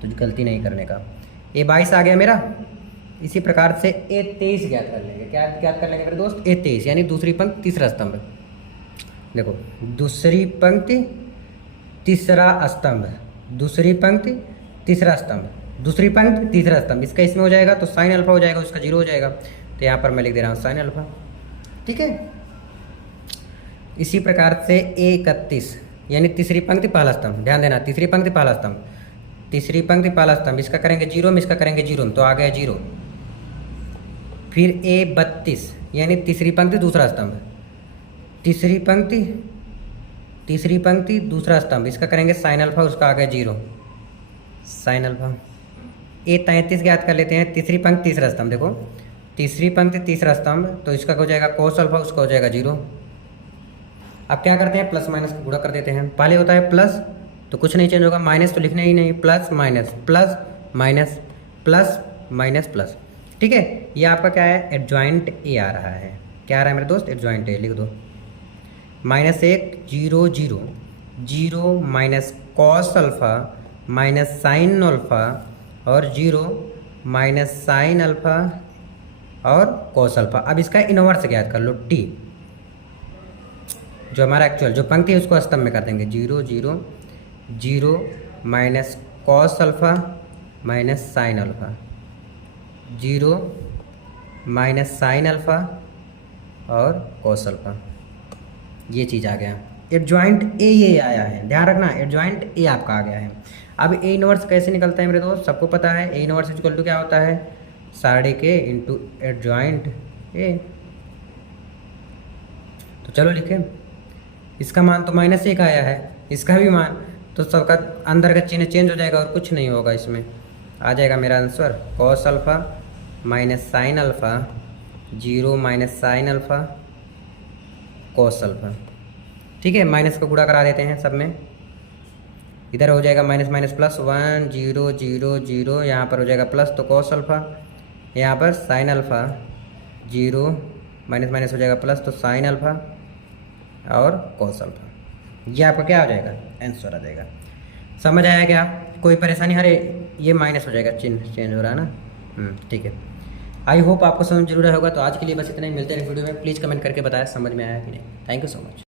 तो गलती नहीं करने का। A22 आ गया मेरा। इसी प्रकार से A23 ज्ञात कर लेंगे। क्या ज्ञात कर लेंगे मेरे दोस्त? A23 यानी दूसरी पंक्ति तीसरा स्तंभ। देखो दूसरी पंक्ति तीसरा स्तंभ, दूसरी पंक्ति तीसरा स्तंभ, दूसरी पंक्ति तीसरा स्तंभ, इसका इसमें हो जाएगा तो साइन अल्फा हो जाएगा, उसका 0 हो जाएगा, तो यहाँ पर मैं लिख दे रहा हूँ साइन अल्फा। ठीक है, इसी प्रकार से A31 यानी तीसरी पंक्ति पहला स्तंभ, ध्यान देना, तीसरी पंक्ति पहला स्तंभ, तीसरी पंक्ति पहला स्तंभ, इसका करेंगे 0 में, इसका करेंगे 0 में, तो आ गया 0। फिर A32 यानी तीसरी पंक्ति दूसरा स्तंभ, तीसरी पंक्ति दूसरा स्तंभ, इसका करेंगे साइन अल्फा, उसका आ गया 0 साइन अल्फा। A33 ज्ञात कर लेते हैं। तीसरी पंक्ति तीसरा स्तंभ, देखो तीसरी पंक्ति तीसरा स्तंभ, तो इसका हो जाएगा कॉस अल्फा, उसका हो जाएगा 0। अब क्या करते हैं? प्लस माइनस का गुणा कर देते हैं। पहले होता है प्लस, तो कुछ नहीं चेंज होगा, माइनस तो लिखना ही नहीं, plus minus plus minus plus minus plus. ठीक है, ये आपका क्या है? एडजॉइंट ए आ रहा है। क्या आ रहा है मेरे दोस्त? एडजॉइंट ए। लिख दो -1 0 0 0 minus cos alpha minus sine alpha और 0 माइनस साइन अल्फा और कॉस अल्फा। अब इसका इनवर्स ज्ञात कर लो, टी, जो हमारा एक्चुअल जो पंक्ति है उसको स्तंभ में कर देंगे, 0 0 0 minus cos alpha minus sine alpha, 0 minus sine alpha और कॉस अल्फ़ा, ये चीज़ आ गया। एडजॉइंट ए ये आया है, ध्यान रखना एडजॉइंट ए आपका आ गया है। अब ए इनवर्स कैसे निकलता है मेरे दोस्त, सबको पता है ए इनवर्स इक्वल टू क्या होता है, साढ़े के इंटू एडजॉइंट ए। तो चलो लिखें, इसका मान तो माइनस 1 आया है, इसका भी मान, तो सबका अंदर का चिन्ह चेंज हो जाएगा और कुछ नहीं होगा, इसमें आ जाएगा मेरा answer cos alpha minus sine alpha, 0 minus sine alpha cos alpha. ठीक है, माइनस को गुणा करा देते हैं सब में, इधर हो जाएगा माइनस माइनस प्लस, 1 0 0 0, यहाँ पर हो जाएगा प्लस, तो कॉस अल्फ़ा, यहाँ पर साइन अल्फ़ा, 0 माइनस माइनस हो जाएगा प्लस, तो साइन अल्फ़ा और कॉस अल्फ़ा। ये आपका क्या हो जाएगा, आंसर आ जाएगा। समझ आया क्या, कोई परेशानी, अरे ये माइनस हो जाएगा, चिन्ह चेंज हो रहा है ना। ठीक है, आई होप आपको समझ जरूर होगा। तो आज के लिए बस इतना ही, मिलते हैं वीडियो में। प्लीज़ कमेंट करके बताएं समझ में आया कि नहीं। Thank you so much.